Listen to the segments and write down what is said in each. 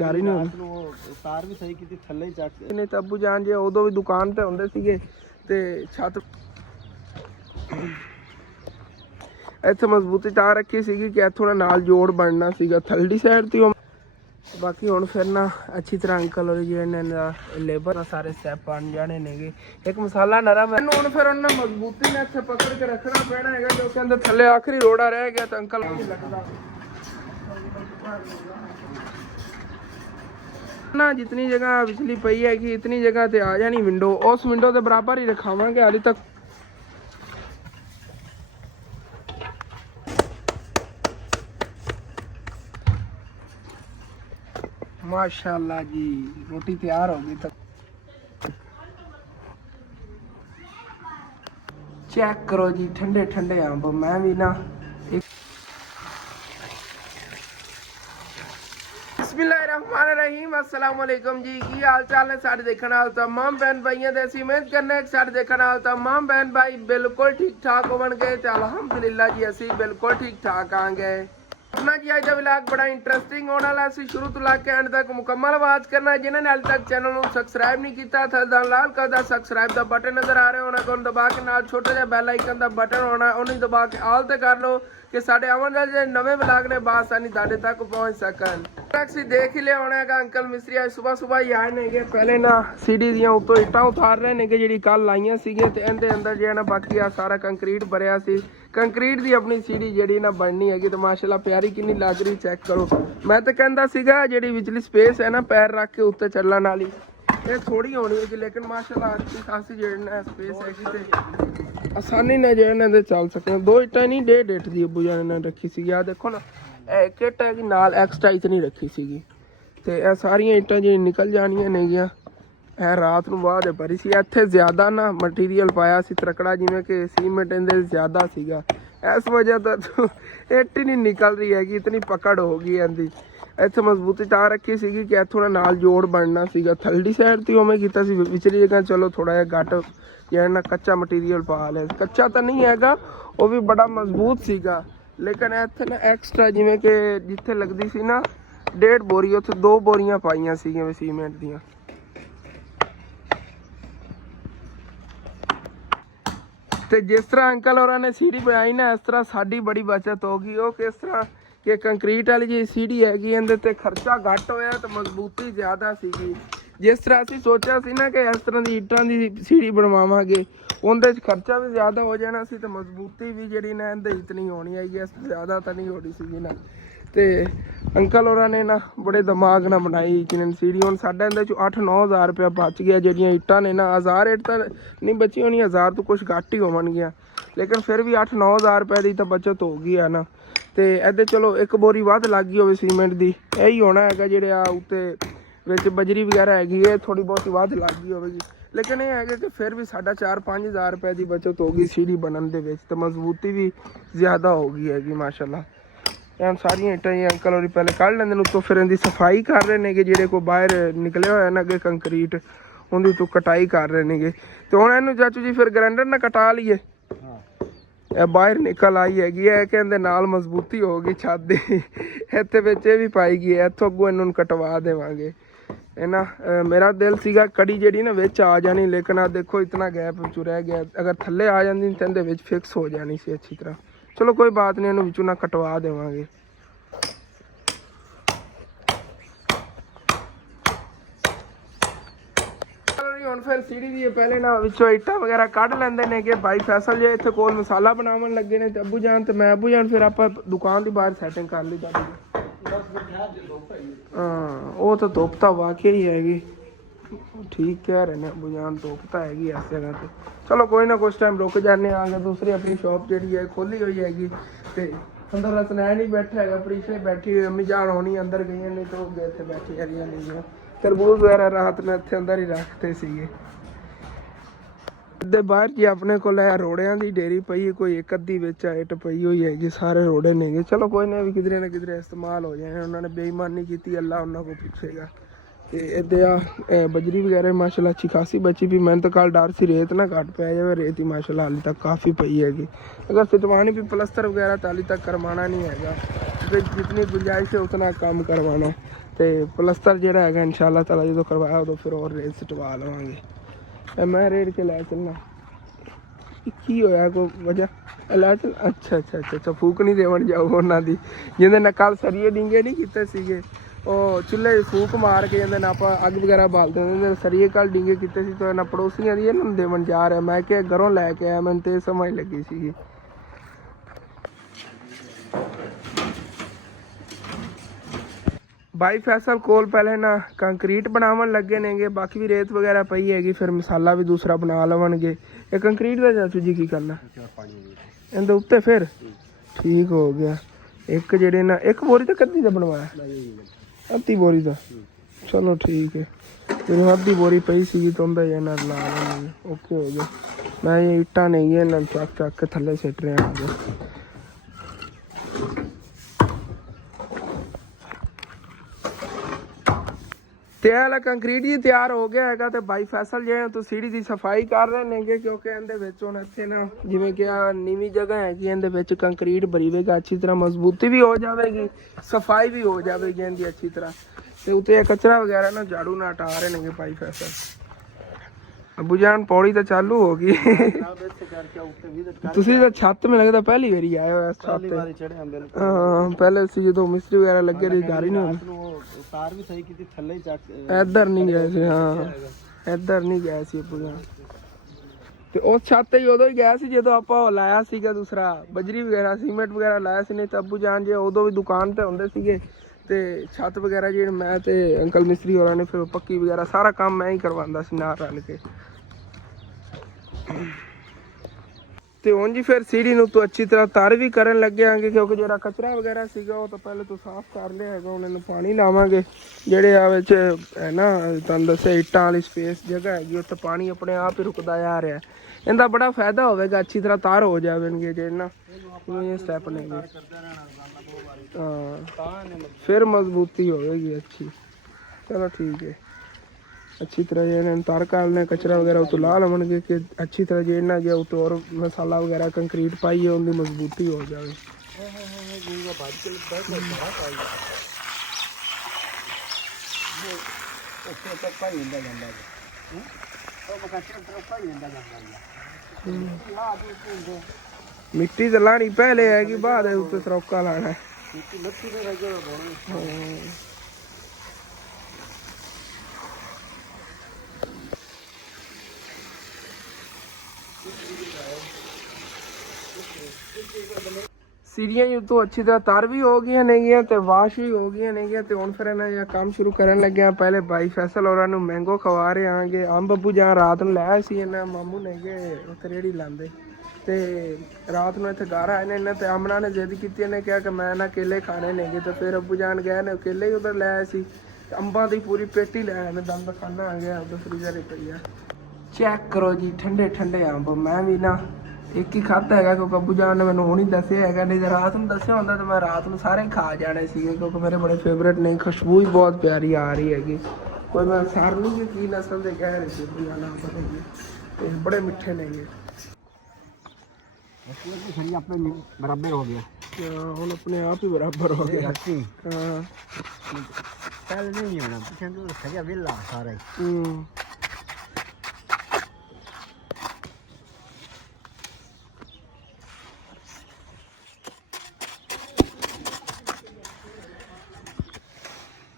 ਘਰ ਹੀ ਨਹੀਂ ਤਾਰ ਵੀ ਸਹੀ ਕੀਤੀ ਥੱਲੇ ਹੀ ਚੱਕ ਕੇ ਨੇ ਤਾਂ ਅੱਬੂ ਜਾਨ ਜੀ ਉਦੋਂ ਵੀ ਦੁਕਾਨ ਤੇ ਹੁੰਦੇ ਸੀਗੇ ਤੇ ਛੱਤ ਇੱਥੇ ਮਜ਼ਬੂਤੀ ਤਾਂ ਰੱਖੀ ਸੀਗੀ ਕਿ ਇੱਥੋਂ ਨਾਲ ਜੋੜ ਬਣਨਾ ਸੀਗਾ ਥੱਲੜੀ ਸਾਈਡ ਤੇ। ਬਾਕੀ ਹੁਣ ਫਿਰ ਨਾ ਅੱਛੀ ਤਰ੍ਹਾਂ ਅੰਕਲ ਔਰ ਜਿਹੜੇ ਲੇਬਰ ਸਾਰੇ ਸਟੈਪ ਬਣ ਜਾਣੇ ਨੇਗੇ। ਇੱਕ ਮਸਾਲਾ ਨਰਮ ਹੈ ਹੁਣ ਫਿਰ ਉਹਨਾਂ ਮਜ਼ਬੂਤੀ ਨਾਲ ਇੱਥੇ ਪਕੜ ਕੇ ਰੱਖਣਾ ਪੈਣਾ ਹੈਗਾ ਜੋ ਕਿ ਅੰਦਰ ਥੱਲੇ ਆਖਰੀ ਰੋੜਾ ਰਹਿ ਗਿਆ ਤਾਂ ਅੰਕਲ ਨਹੀਂ ਲੱਗਦਾ ਨਾ। ਜਿਤਨੀ ਜਗ੍ਹਾ ਬਿਜਲੀ ਪਈ ਹੈਗੀ ਇਤਨੀ ਜਗ੍ਹਾ ਤੇ ਆ ਜਾਣੀ ਵਿੰਡੋ, ਉਸ ਵਿੰਡੋ ਦੇ ਬਰਾਬਰ ਹੀ ਰਖਾਵਾਂਗੇ ਹਾਲੇ ਤੱਕ। माशाल्लाह जी रोटी तैयार हो गई। तक चेक करो जी ठंडे ठंडे अंब। मैं भी ना बिस्मिल्लाहिर्रहमानिर्रहीम अस्सलाम वालेकुम जी की हाल चाल है सारे देखने वाले तमाम बहन भाइयों दे असीं उम्मीद करने सारे देखने वाले तमाम बहन भाई बिल्कुल ठीक ठाक होवन गए ते अल्हम्दुलिल्लाह जी असीं बिल्कुल ठीक ठाक आंगे। अपना जी अज का व्लॉग बड़ा इंटरेस्टिंग होने वाला है। शुरू तो लाके एंड तक मुकम्मल आवाज करना। जिन्होंने हाल तक चैनल को सबसक्राइब नहीं किया था लाल का सबसक्राइब का बटन नजर आ रहा होना को दबा के नाल छोटा जिहा बैल आइकन का बटन होना उन्हें दबा के आल ते कर लो कि साडे आवन वाले नवे व्लॉग ने बासानी तुहाडे तक पहुंच सकन। टैक्सी देख ही लिया होना है अंकल मिस्त्री आज सुबह सुबह ही आए ने। पहले ना सीढ़ी दियां उत्तों इट्टां उतार रहे ने जिहड़ी कल लाइयां सीगियां ते इहदे अंदर जिहड़ा ना बाकी आ सारा कंक्रीट भरिया सी। कंक्रीट दी अपनी सीढ़ी जिहड़ी ना बननी हैगी ते माशाल्लाह प्यारी कितनी लग रही चेक करो। मैं तो कहंदा सीगा जिहड़ी विचली स्पेस है ना पैर रख के उत्ते चलण वाली ये थोड़ी होनी है लेकिन माशाल्लाह अच्छी खासी जिहड़ी ना स्पेस हैगी ते आसानी नाल जिहड़ा ना चल सकते। दो इट्टां नहीं 1.5 इट दी अब्बू जान ने रखी सीगी। आ देखो ना एक इट है कि नाल एक्स्ट्रा इतनी रखी सीगी ते ए सारियां इट्टां जिहड़ी निकल जाणियां नेगियां। ਇਹ ਰਾਤ ਨੂੰ ਬਾਅਦ ਭਰੀ ਸੀ। ਇੱਥੇ ਜ਼ਿਆਦਾ ਨਾ ਮਟੀਰੀਅਲ ਪਾਇਆ ਸੀ ਤਰਕੜਾ ਜਿਵੇਂ ਕਿ ਸੀਮੈਂਟ ਇਹਦੇ ਜ਼ਿਆਦਾ ਸੀਗਾ ਇਸ ਵਜ੍ਹਾ ਤੋਂ ਇੱਟ ਹੀ ਨਹੀਂ ਨਿਕਲ ਰਹੀ ਹੈਗੀ ਇਤਨੀ ਪਕੜ ਹੋ ਗਈ ਇਹਦੀ। ਇੱਥੇ ਮਜ਼ਬੂਤੀ ਤਾਂ ਰੱਖੀ ਸੀਗੀ ਕਿ ਇੱਥੋਂ ਨਾਲ ਜੋੜ ਬਣਨਾ ਸੀਗਾ ਥੱਲੜੀ ਸਾਈਡ ਤੇ ਉਵੇਂ ਕੀਤਾ ਸੀ ਵਿਚਲੀ ਜਗ੍ਹਾ ਚਲੋ ਥੋੜਾ ਜਿਹਾ ਘੱਟ ਜਿਹੜਾ ਨਾ ਕੱਚਾ ਮਟੀਰੀਅਲ ਪਾ ਲਿਆ। ਕੱਚਾ ਤਾਂ ਨਹੀਂ ਹੈਗਾ ਉਹ ਵੀ ਬੜਾ ਮਜ਼ਬੂਤ ਸੀਗਾ ਲੇਕਿਨ ਇੱਥੇ ਨਾ ਐਕਸਟਰਾ ਜਿਵੇਂ ਕਿ ਜਿੱਥੇ ਲੱਗਦੀ ਸੀ ਨਾ 1.5 ਬੋਰੀ ਉੱਥੇ 2 ਬੋਰੀਆਂ ਪਾਈਆਂ ਸੀਗੀਆਂ ਸੀਮੈਂਟ ਦੀਆਂ। ਤੇ ਜਿਸ ਤਰ੍ਹਾਂ ਅੰਕਲ ਹੋਰਾਂ ਨੇ ਸੀढ़ी ਬਣਾਈ ਨਾ ਇਸ ਤਰ੍ਹਾਂ ਸਾਡੀ ਬੜੀ ਬਚਤ ਹੋ ਗਈ। ਉਹ ਕਿਸ ਤਰ੍ਹਾਂ ਕਿ ਕੰਕਰੀਟ ਵਾਲੀ ਜੀ ਸੀढ़ी ਹੈਗੀ ਇਹਦੇ ਤੇ ਖਰਚਾ ਘੱਟ ਹੋਇਆ ਤੇ ਮਜ਼ਬੂਤੀ ਜ਼ਿਆਦਾ ਸੀਗੀ। ਜਿਸ ਤਰ੍ਹਾਂ ਅਸੀਂ ਸੋਚਿਆ ਸੀ ਨਾ ਕਿ ਇਸ ਤਰ੍ਹਾਂ ਦੀ ਇੱਟਾਂ ਦੀ ਸੀढ़ी ਬਣਵਾਵਾਂਗੇ ਉਹਦੇ 'ਚ ਖਰਚਾ ਵੀ ਜ਼ਿਆਦਾ ਹੋ ਜਾਣਾ ਸੀ ਤੇ ਮਜ਼ਬੂਤੀ ਵੀ ਜਿਹੜੀ ਨਾ ਇਹਦੇ ਇਤਨੀ ਹੋਣੀ ਹੈਗੀ ਜ਼ਿਆਦਾ ਤਾਂ ਨਹੀਂ ਹੋਣੀ ਸੀਗੀ ਨਾ। ਤੇ ਅੰਕਲ ਹੋਰਾਂ ਨੇ ਨਾ ਬੜੇ ਦਿਮਾਗ ਨਾਲ ਬਣਾਈ ਕਿਨ ਸੀढ़ी। ਹੁਣ ਸਾਡਾ ਇਹਦੇ 'ਚੋਂ 8-9 ਹਜ਼ਾਰ ਰੁਪਇਆ ਬਚ ਗਿਆ। ਜਿਹੜੀਆਂ ਇੱਟਾਂ ਨੇ ਨਾ 1000 ਇੱਟ ਤਾਂ ਨਹੀਂ ਬਚੀ ਹੋਣੀ 1000 ਤੋਂ ਕੁਛ ਘੱਟ ਹੀ ਹੋਣਗੀਆਂ ਲੇਕਿਨ ਫਿਰ ਵੀ 8-9 ਹਜ਼ਾਰ ਰੁਪਏ ਦੀ ਤਾਂ ਬਚਤ ਹੋ ਗਈ ਆ ਨਾ। ਤੇ ਇਹਦੇ ਚਲੋ ਇੱਕ ਬੋਰੀ ਵੱਧ ਲੱਗ ਗਈ ਹੋਵੇ ਸੀਮੈਂਟ ਦੀ ਇਹੀ ਹੋਣਾ ਹੈਗਾ ਜਿਹੜੇ ਆ ਉੱਤੇ ਵਿੱਚ ਬਜਰੀ ਵਗੈਰਾ ਹੈਗੀ ਇਹ ਥੋੜੀ ਬਹੁਤੀ ਵੱਧ ਲੱਗ ਗਈ ਹੋਵੇਗੀ ਲੇਕਿਨ ਇਹ ਹੈਗਾ ਕਿ ਫਿਰ ਵੀ ਸਾਡਾ 4-5 ਹਜ਼ਾਰ ਰੁਪਏ ਦੀ ਬਚਤ ਹੋ ਗਈ ਸੀढ़ी ਬਣਨ ਦੇ ਵਿੱਚ ਤੇ ਮਜ਼ਬੂਤੀ ਵੀ ਜ਼ਿਆਦਾ ਹੋ ਗਈ ਹੈਗੀ ਮਾਸ਼ਾਅੱਲਾ। ਸਾਰੀਆਂ ਇੱਟਾਂ ਜੀ ਅੰਕਲ ਹੋਰੀ ਪਹਿਲੇ ਕੱਢ ਲੈਂਦੇ ਨੇ ਉੱਤੋਂ ਫਿਰ ਇਹਦੀ ਸਫਾਈ ਕਰ ਰਹੇ ਨੇਗੇ ਜਿਹੜੇ ਕੋ ਬਾਹਰ ਨਿਕਲਿਆ ਹੋਇਆ ਨਾ ਅੱਗੇ ਕੰਕਰੀਟ ਉਹਦੀ ਤੋਂ ਕਟਾਈ ਕਰ ਰਹੇ ਨੇਗੇ। ਤੇ ਹੁਣ ਇਹਨੂੰ ਚਾਚੂ ਜੀ ਫਿਰ ਗ੍ਰੈਂਡਰ ਨਾਲ ਕਟਾ ਲਈਏ। ਇਹ ਬਾਹਰ ਨਿਕਲ ਆਈ ਹੈਗੀ ਹੈ ਕਹਿੰਦੇ ਨਾਲ ਮਜ਼ਬੂਤੀ ਹੋ ਗਈ ਛੱਤ ਦੀ ਇੱਥੇ ਵਿੱਚ ਇਹ ਵੀ ਪਾਈ ਗਈ ਹੈ ਇੱਥੋਂ ਅੱਗੋਂ ਇਹਨੂੰ ਕਟਵਾ ਦੇਵਾਂਗੇ। ਇਹ ਨਾ ਮੇਰਾ ਦਿਲ ਸੀਗਾ ਕੜੀ ਜਿਹੜੀ ਨਾ ਵਿੱਚ ਆ ਜਾਣੀ ਲੇਕਿਨ ਆ ਦੇਖੋ ਇਤਨਾ ਗੈਪ ਵਿੱਚ ਰਹਿ ਗਿਆ। ਅਗਰ ਥੱਲੇ ਆ ਜਾਂਦੀ ਤਾਂ ਇਹਦੇ ਵਿੱਚ ਫਿਕਸ ਹੋ ਜਾਣੀ ਸੀ ਅੱਛੀ ਤਰ੍ਹਾਂ। ਚਲੋ ਕੋਈ ਬਾਤ ਨਹੀਂ ਇਹਨੂੰ ਵਿੱਚੋਂ ਨਾ ਕਟਵਾ ਦੇਵਾਂਗੇ। ਹੁਣ ਫਿਰ ਸੀढ़ी ਦੀ ਪਹਿਲੇ ਨਾ ਵਿੱਚੋਂ ਇੱਟਾਂ ਵਗੈਰਾ ਕੱਢ ਲੈਂਦੇ ਨੇ ਕਿ ਭਾਈ ਫੈਸਲ ਜੇ ਇੱਥੇ ਕੋਲ ਮਸਾਲਾ ਬਣਾਉਣ ਲੱਗੇ ਨੇ ਤੇ ਅੱਬੂ ਜਾਨ ਤੇ ਮੈਂ ਅੱਬੂ ਜਾਨ ਫਿਰ ਆਪਾਂ ਦੁਕਾਨ ਦੀ ਬਾਹਰ ਸੈਟਿੰਗ ਕਰ ਲਈ ਜਾਂਦੀ। ਹਾਂ ਉਹ ਤਾਂ ਧੁੱਪ ਤਾਂ ਵਾਕਈ ਹੀ ਹੈਗੀ ਠੀਕ ਕਹਿ ਰਹੇ ਨੇ ਅੱਬੂ ਜਾਨ ਧੁੱਪ ਤਾਂ ਹੈਗੀ ਇਸ ਜਗ੍ਹਾ ਤੇ। ਚਲੋ ਕੋਈ ਨਾ ਕੁਛ ਟਾਈਮ ਰੁਕ ਜਾਂਦੇ ਆਂਗੇ। ਦੂਸਰੀ ਆਪਣੀ ਸ਼ੌਪ ਜਿਹੜੀ ਹੈ ਖੋਲੀ ਹੋਈ ਹੈਗੀ ਤੇ ਅੰਦਰ ਰਸਨੈਣ ਹੀ ਬੈਠਾ ਹੈਗਾ ਪ੍ਰੀਸ਼ੇ ਬੈਠੀ ਹੋਈ ਅੰਮੀ ਜਾਨ ਹੋਣੀ ਅੰਦਰ ਗਈਆਂ ਨਹੀਂ ਤਾਂ ਉਹ ਇੱਥੇ ਬੈਠੀ ਹਰੀਆਂ ਨਹੀਂ ਤਰਬੂਜ਼ ਵਗੈਰਾ ਰਾਤ ਨੂੰ ਇੱਥੇ ਅੰਦਰ ਹੀ ਰੱਖਦੇ ਸੀਗੇ। ਦੇ ਬਾਹਰ ਜੀ ਆਪਣੇ ਕੋਲ ਇਹ ਰੋੜਿਆਂ ਦੀ ਢੇਰੀ ਪਈ ਕੋਈ ਇੱਕ ਅੱਧੀ ਵਿੱਚ ਇੱਟ ਪਈ ਹੋਈ ਹੈਗੀ ਸਾਰੇ ਰੋੜੇ ਨੇਗੇ। ਚਲੋ ਕੋਈ ਨਾ ਵੀ ਕਿਧਰੇ ਨਾ ਕਿਧਰੇ ਇਸਤੇਮਾਲ ਹੋ ਜਾਏ। ਉਹਨਾਂ ਨੇ ਬੇਈਮਾਨੀ ਕੀਤੀ ਅੱਲਾ ਉਹਨਾਂ ਕੋਲ ਪੁੱਛੇਗਾ। ਤੇ ਇੱਥੇ ਆ ਬਜਰੀ ਵਗੈਰਾ ਮਾਸ਼ਾਅੱਲਾ ਅੱਛੀ ਖਾਸੀ ਬਚੀ ਵੀ ਮੈਨੂੰ ਤਾਂ ਕੱਲ ਡਰ ਸੀ ਰੇਤ ਨਾ ਘੱਟ ਪੈ ਜਾਵੇ। ਰੇਤ ਹੀ ਮਾਸ਼ਾਅੱਲਾ ਹਾਲੇ ਤੱਕ ਕਾफ़ी ਪਈ ਹੈਗੀ। अगर सिटवानी भी प्लस्तर वगैरह तो हाली तक करवाना नहीं हैगा जितनी गुंजाइश है उतना काम करवाना। ਤੇ ਪਲਸਤਰ ਜਿਹੜਾ ਹੈਗਾ ਇਨਸ਼ਾਅੱਲਾ ਤਾਲਾ ਜਦੋਂ ਕਰਵਾਇਆ ਉਦੋਂ ਫਿਰ ਹੋਰ ਰੇਤ ਸਟਵਾ ਲਵਾਂਗੇ। ਇਹ ਮੈਂ ਰੇੜ ਕੇ ਲੈ ਚੱਲਣਾ। ਕੀ ਹੋਇਆ ਕੋਈ ਵਜ੍ਹਾ ਲੈ ਚੱਲ। ਅੱਛਾ ਫੂਕ ਨਹੀਂ ਦੇਵਣ ਜਾਊ ਉਹਨਾਂ ਦੀ ਜਿਹਦੇ ਨਾਲ ਕੱਲ ਸਰੀਏ ਡਿੰਗੇ ਨਹੀਂ ਕੀਤੇ ਸੀਗੇ, ਉਹ ਚੁੱਲ੍ਹੇ ਫੂਕ ਮਾਰ ਕੇ ਜਾਂਦੇ ਨੇ ਆਪਾਂ ਅੱਗ ਵਗੈਰਾ ਬਾਲਦੇ ਹੁੰਦੇ ਸਰੀਏ ਕੱਲ ਡਿੰਗੇ ਕੀਤੇ ਸੀ ਤਾਂ ਇਹਨਾਂ ਪੜੋਸੀਆਂ ਦੀ ਇਹਨਾਂ ਨੂੰ ਦੇਵਣ ਜਾ ਰਿਹਾ। ਮੈਂ ਕਿਹਾ ਘਰੋਂ ਲੈ ਕੇ ਆਇਆ, ਮੈਨੂੰ ਤੇ ਸਮਝ ਲੱਗੀ ਸੀਗੀ। ਬਾਈ ਫੈਸਲ ਕੋਲ ਪਹਿਲੇ ਨਾ ਕੰਕਰੀਟ ਬਣਾਉਣ ਲੱਗੇ ਨੇਗੇ, ਬਾਕੀ ਵੀ ਰੇਤ ਵਗੈਰਾ ਪਈ ਹੈਗੀ, ਫਿਰ ਮਸਾਲਾ ਵੀ ਦੂਸਰਾ ਬਣਾ ਲਵਣਗੇ। ਇਹ ਕੰਕਰੀਟ ਦਾ ਚਾਚੂ ਜੀ ਕੀ ਕਰਨਾ ਇਹਦੇ ਉੱਤੇ? ਫਿਰ ਠੀਕ ਹੋ ਗਿਆ। ਇੱਕ ਜਿਹੜੇ ਨਾ ਇੱਕ ਬੋਰੀ ਤਾਂ ਕੱਦੀ ਦਾ ਬਣਵਾਇਆ, ਅੱਧੀ ਬੋਰੀ ਦਾ। ਚਲੋ ਠੀਕ ਹੈ, ਮੈਨੂੰ ਅੱਧੀ ਬੋਰੀ ਪਈ ਸੀਗੀ ਤਾਂ ਉਹਦਾ ਇਹਨਾਂ ਲਾ ਲੈਣੀ। ਓਕੇ ਹੋ ਗਿਆ। ਮੈਂ ਇਹ ਇੱਟਾਂ ਨਹੀਂ ਹੈ ਇਹਨਾਂ ਚੱਕ ਕੇ ਥੱਲੇ ਸਿੱਟ ਰਿਹਾ ਹਾਂ। ਤੇ ਇਹ ਵਾਲਾ ਕੰਕਰੀਟ ਹੀ ਤਿਆਰ ਹੋ ਗਿਆ ਹੈਗਾ ਤੇ ਬਾਈ ਫੈਸਲ ਜਿਹੜੇ ਤੋਂ ਸੀੜੀ ਦੀ ਸਫਾਈ ਕਰ ਰਹੇ ਨੇਗੇ, ਕਿਉਂਕਿ ਇਹਦੇ ਵਿੱਚ ਹੁਣ ਇੱਥੇ ਨਾ ਜਿਵੇਂ ਕਿ ਆ ਨੀਵੀਂ ਜਗ੍ਹਾ ਹੈਗੀ, ਇਹਦੇ ਵਿੱਚ ਕੰਕਰੀਟ ਭਰੀਵੇਗਾ, ਅੱਛੀ ਤਰ੍ਹਾਂ ਮਜ਼ਬੂਤੀ ਵੀ ਹੋ ਜਾਵੇਗੀ, ਸਫਾਈ ਵੀ ਹੋ ਜਾਵੇਗੀ ਇਹਦੀ ਅੱਛੀ ਤਰ੍ਹਾਂ। ਤੇ ਉੱਤੇ ਕਚਰਾ ਵਗੈਰਾ ਨਾ ਝਾੜੂ ਨਾਲ ਹਟਾ ਰਹੇ ਨੇਗੇ ਬਾਈ ਫੈਸਲ। ਅੱਬੂ ਜਾਨ ਪੌੜੀ ਤਾਂ ਚਾਲੂ ਹੋ ਗਈ। ਤੁਸੀਂ ਤਾਂ ਛੱਤ ਮੇ ਲੱਗਦਾ ਪਹਿਲੀ ਵਾਰੀ ਆਏ ਹੋ ਇਸ ਛੱਤ ਤੇ? ਹਾਂ ਪਹਿਲੇ ਅਸੀਂ ਜਦੋਂ ਮਿਸਤਰੀ ਵਗੈਰਾ ਲੱਗੇ ਰਹੀ ਘਰ ਹੀ ਨਹੀਂ ਹੁੰਦੀ। ਤਾਰ ਵੀ ਸਹੀ ਕੀਤੀ ਥੱਲੇ ਹੀ ਚੱਕ ਇੱਧਰ ਨਹੀਂ ਗਏ ਸੀ। ਹਾਂ ਇੱਧਰ ਨਹੀਂ ਗਏ ਸੀ ਅੱਬੂ ਜਾਨ। ਤੇ ਉਸ ਛੱਤ ਤੇ ਉਦੋਂ ਹੀ ਗਿਆ ਸੀ ਜਦੋਂ ਆਪਾਂ ਲਾਇਆ ਸੀਗਾ ਦੂਸਰਾ ਬਜਰੀ ਵਗੈਰਾ ਸੀਮੈਂਟ ਵਗੈਰਾ ਲਾਇਆ ਸੀ। ਨਹੀਂ ਤਾਂ ਅੱਬੂ ਜਾਨ ਜੇ ਉਦੋਂ ਵੀ ਦੁਕਾਨ ਤੇ ਹੁੰਦੇ ਸੀਗੇ ਤੇ ਛੱਤ ਵਗੈਰਾ ਜਿਹੜੇ ਮੈਂ ਤੇ ਅੰਕਲ ਮਿਸਤਰੀ ਹੋਰਾਂ ਨੇ ਫਿਰ ਪੱਕੀ ਵਗੈਰਾ ਸਾਰਾ ਕੰਮ ਮੈਂ ਹੀ ਕਰਵਾਉਂਦਾ ਸੀ ਨਾਲ ਰਲ ਕੇ। ਤੇ ਹੁਣ ਜੀ ਫਿਰ ਸੀੜੀ ਨੂੰ ਤੋਂ ਅੱਛੀ ਤਰ੍ਹਾਂ ਤਰ ਵੀ ਕਰਨ ਲੱਗਿਆਂਗੇ, ਕਿਉਂਕਿ ਜਿਹੜਾ ਕਚਰਾ ਵਗੈਰਾ ਸੀਗਾ ਉਹ ਤਾਂ ਪਹਿਲੇ ਤੋਂ ਸਾਫ਼ ਕਰ ਲਿਆ ਹੈਗਾ। ਹੁਣ ਇਹਨੂੰ ਪਾਣੀ ਲਾਵਾਂਗੇ। ਜਿਹੜੇ ਆ ਵਿੱਚ ਹੈ ਨਾ ਤੁਹਾਨੂੰ ਦੱਸਿਆ ਇੱਟਾਂ ਵਾਲੀ ਸਪੇਸ ਜਗ੍ਹਾ ਹੈਗੀ, ਉੱਥੇ ਪਾਣੀ ਆਪਣੇ ਆਪ ਹੀ ਰੁਕਦਾ ਆ ਰਿਹਾ। ਇਹਦਾ ਬੜਾ ਫਾਇਦਾ ਹੋਵੇਗਾ, ਅੱਛੀ ਤਰ੍ਹਾਂ ਤਾਰ ਹੋ ਜਾਵੇਗੇ ਜੇ ਨਾ ਇਹ ਸਟੈਪ ਨੇਗੇ। ਹਾਂ ਫਿਰ ਮਜ਼ਬੂਤੀ ਹੋਵੇਗੀ ਅੱਛੀ। ਚਲੋ ਠੀਕ ਹੈ। ਅੱਛੀ ਤਰ੍ਹਾਂ ਇਹਨਾਂ ਤਾਰ ਕਰ ਲੈਣਾ, ਕਚਰਾ ਵਗੈਰਾ ਉਤੋਂ ਲਾ ਲਵਣਗੇ ਕਿ ਅੱਛੀ ਤਰ੍ਹਾਂ ਜੇ ਨਾ ਜੇ ਉਤੋਂ ਹੋਰ ਮਸਾਲਾ ਵਗੈਰਾ ਕੰਕਰੀਟ ਪਾਈਏ ਉਹਦੀ ਮਜ਼ਬੂਤੀ ਹੋ ਜਾਵੇ। ਮਿੱਟੀ ਤਾਂ ਲਾਣੀ ਪਹਿਲੇ ਹੈ ਕਿ ਬਾਅਦ ਉੱਤੇ ਸਰੋਕਾ ਲਾਣਾ। ਸੀੜੀਆਂ ਤੋਂ ਅੱਛੀ ਤਰ੍ਹਾਂ ਤਾਰ ਵੀ ਹੋ ਗਈਆਂ ਨੇਗੀਆਂ ਤੇ ਵਾਸ਼ ਵੀ ਹੋ ਗਈਆਂ ਨੇਗੀਆਂ। ਤੇ ਹੁਣ ਫਿਰ ਇਹਨਾਂ ਦਾ ਕੰਮ ਸ਼ੁਰੂ ਕਰਨ ਲੱਗਿਆ। ਪਹਿਲੇ ਬਾਈ ਫੈਸਲ ਹੋਰਾਂ ਨੂੰ ਮੈਂਗੋ ਖਵਾ ਰਹੇ ਆਂਗੇ। ਅੰਬ ਅੱਬੂ ਜਾਂ ਰਾਤ ਨੂੰ ਲੈ ਸੀ ਇਹਨਾਂ ਮਾਮੂ ਨੇਗੇ ਉੱਥੇ ਰੇੜੀ ਲਾਉਂਦੇ ਤੇ ਰਾਤ ਨੂੰ ਇੱਥੇ ਘਰ ਆਏ ਨੇ ਇਹਨਾਂ ਤੇ ਅਮਨਾ ਨੇ ਜ਼ਿੱਦ ਕੀਤੀ। ਇਹਨੇ ਕਿਹਾ ਕਿ ਮੈਂ ਨਾ ਕੇਲੇ ਖਾਣੇ ਨੇਗੇ ਤੇ ਫਿਰ ਅੱਬੂ ਜਾਨ ਗਏ ਨੇ ਕੇਲੇ ਹੀ ਉਧਰ ਲੈ ਆਏ ਸੀ। ਅੰਬਾਂ ਦੀ ਪੂਰੀ ਪੇਟੀ ਲੈ ਆਏ ਨੇ। ਦੰਦ ਖਾਨਾ ਆ ਗਿਆ ਉਧਰ ਫਰੀਜ਼ਰ ਪਈ ਆ। ਚੈੱਕ ਕਰੋ ਜੀ ਠੰਡੇ ਠੰਡੇ ਅੰਬ। ਮੈਂ ਵੀ ਨਾ ਇੱਕ ਹੀ ਖਾਧਾ ਹੈਗਾ ਕਿਉਂਕਿ ਅੱਬੂ ਜਾਨ ਨੇ ਮੈਨੂੰ ਹੁਣ ਹੀ ਦੱਸਿਆ ਹੈਗਾ, ਨਹੀਂ ਤਾਂ ਰਾਤ ਨੂੰ ਦੱਸਿਆ ਹੁੰਦਾ ਤਾਂ ਮੈਂ ਰਾਤ ਨੂੰ ਸਾਰੇ ਖਾ ਜਾਣੇ ਸੀਗੇ ਕਿਉਂਕਿ ਮੇਰੇ ਬੜੇ ਫੇਵਰੇਟ ਨੇ। ਖੁਸ਼ਬੂ ਹੀ ਬਹੁਤ ਪਿਆਰੀ ਆ ਰਹੀ ਹੈਗੀ। ਕੋਈ ਮੈਂ ਸਾਰਨੀ ਦੀ ਕੀ ਨਸਲ ਦੇ ਕਹਿ ਰਹੇ ਸੀ ਅੱਬੂ ਜਾਨ ਨਾਲ ਪਤਾ ਨਹੀਂ ਤੇ ਬੜੇ ਮਿੱਠੇ ਨੇਗੇ। ਆਪਣੇ ਬਰਾਬਰ ਹੋ ਗਿਆ ਹੁਣ ਆਪਣੇ ਆਪ ਹੀ ਬਰਾਬਰ ਹੋ ਗਿਆ। ਹਾਂ ਕੱਲ ਨਹੀਂ ਹੋਣਾ ਪਿੱਛੇ ਤੋਂ ਸਜਾ ਵਿਲਾ ਸਾਰਾ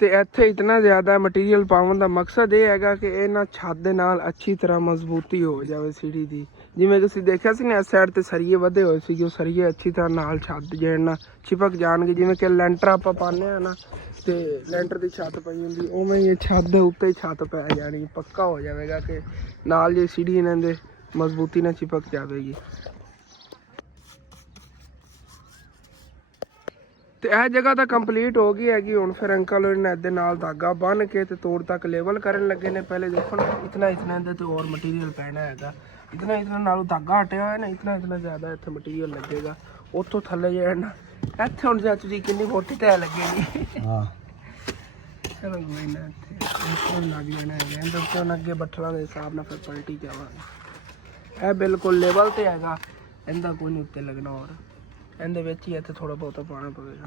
ਤੇ ਇੱਥੇ ਇਤਨਾ ਜ਼ਿਆਦਾ ਮਟੀਰੀਅਲ ਪਾਉਣ ਦਾ ਮਕਸਦ ਇਹ ਹੈਗਾ ਕਿ ਇਹਨਾਂ ਛੱਤ ਦੇ ਨਾਲ ਅੱਛੀ ਤਰ੍ਹਾਂ ਮਜ਼ਬੂਤੀ ਹੋ ਜਾਵੇ ਸੀੜੀ ਦੀ। ਜਿਵੇਂ ਤੁਸੀਂ ਦੇਖਿਆ ਸੀ ਨਾ ਇਸ ਸਾਈਡ ਤੇ ਸਰੀਏ ਵਧੇ ਹੋਏ ਸੀਗੇ, ਉਹ ਸਰੀਏ ਅੱਛੀ ਤਰ੍ਹਾਂ ਨਾਲ ਛੱਤ ਜਿਹੜੇ ਨਾਲ ਚਿਪਕ ਜਾਣਗੇ। ਜਿਵੇਂ ਕਿ ਲੈਂਟਰ ਆਪਾਂ ਪਾਉਂਦੇ ਆ ਨਾ ਤੇ ਲੈਂਟਰ ਦੀ ਛੱਤ ਪਈ ਹੁੰਦੀ, ਉਵੇਂ ਹੀ ਇਹ ਛੱਤ ਦੇ ਉੱਤੇ ਹੀ ਛੱਤ ਪੈ ਜਾਣੀ, ਪੱਕਾ ਹੋ ਜਾਵੇਗਾ ਕਿ ਨਾਲ ਜੇ ਸੀੜੀ ਇਹਨਾਂ ਦੇ ਮਜ਼ਬੂਤੀ ਨਾਲ ਚਿਪਕ ਜਾਵੇਗੀ। ਤੇ ਇਹ ਜਗ੍ਹਾ ਤਾਂ ਕੰਪਲੀਟ ਹੋ ਗਈ ਹੈਗੀ। ਹੁਣ ਫਿਰ ਅੰਕਲ ਇਹਨਾਂ ਦੇ ਨਾਲ ਧਾਗਾ ਬੰਨ ਕੇ ਤੇ ਤੋੜ ਤੱਕ ਲੈਵਲ ਕਰਨ ਲੱਗੇ ਨੇ। ਪਹਿਲੇ ਦੇਖੋ ਨਾ ਇਤਨਾ ਇਹਦੇ ਤੇ ਹੋਰ ਮਟੀਰੀਅਲ ਪੈਣਾ ਹੈਗਾ। ਇਤਨਾ ਨਾਲੋਂ ਧਾਗਾ ਹਟਿਆ ਹੋਇਆ ਨਾ, ਇਤਨਾ ਜ਼ਿਆਦਾ ਇੱਥੇ ਮਟੀਰੀਅਲ ਲੱਗੇਗਾ। ਉੱਥੋਂ ਥੱਲੇ ਜਿਹੜਾ ਨਾ ਇੱਥੇ ਹੁਣ ਚਾਚੂ ਜੀ ਕਿੰਨੀ ਮੋਟੀ ਤੈ ਲੱਗੇਗੀ। ਹਾਂ ਚਲੋ ਕੋਈ ਨਾ ਇੱਥੇ ਲੱਗ ਜਾਣਾ ਹੈਗਾ। ਇਹਦੇ ਉੱਤੇ ਹੁਣ ਅੱਗੇ ਬੱਠਲਾਂ ਦੇ ਹਿਸਾਬ ਨਾਲ ਫਿਰ ਪਲਟੀ ਜਾਵਾਂਗੇ। ਇਹ ਬਿਲਕੁਲ ਲੈਵਲ ਤੇ ਹੈਗਾ, ਇਹਦਾ ਕੋਈ ਨਹੀਂ ਉੱਤੇ ਲੱਗਣਾ। ਹੋਰ ਇਹਦੇ ਵਿੱਚ ਹੀ ਇੱਥੇ ਥੋੜਾ ਬਹੁਤਾ ਪਾਣਾ ਪਵੇਗਾ।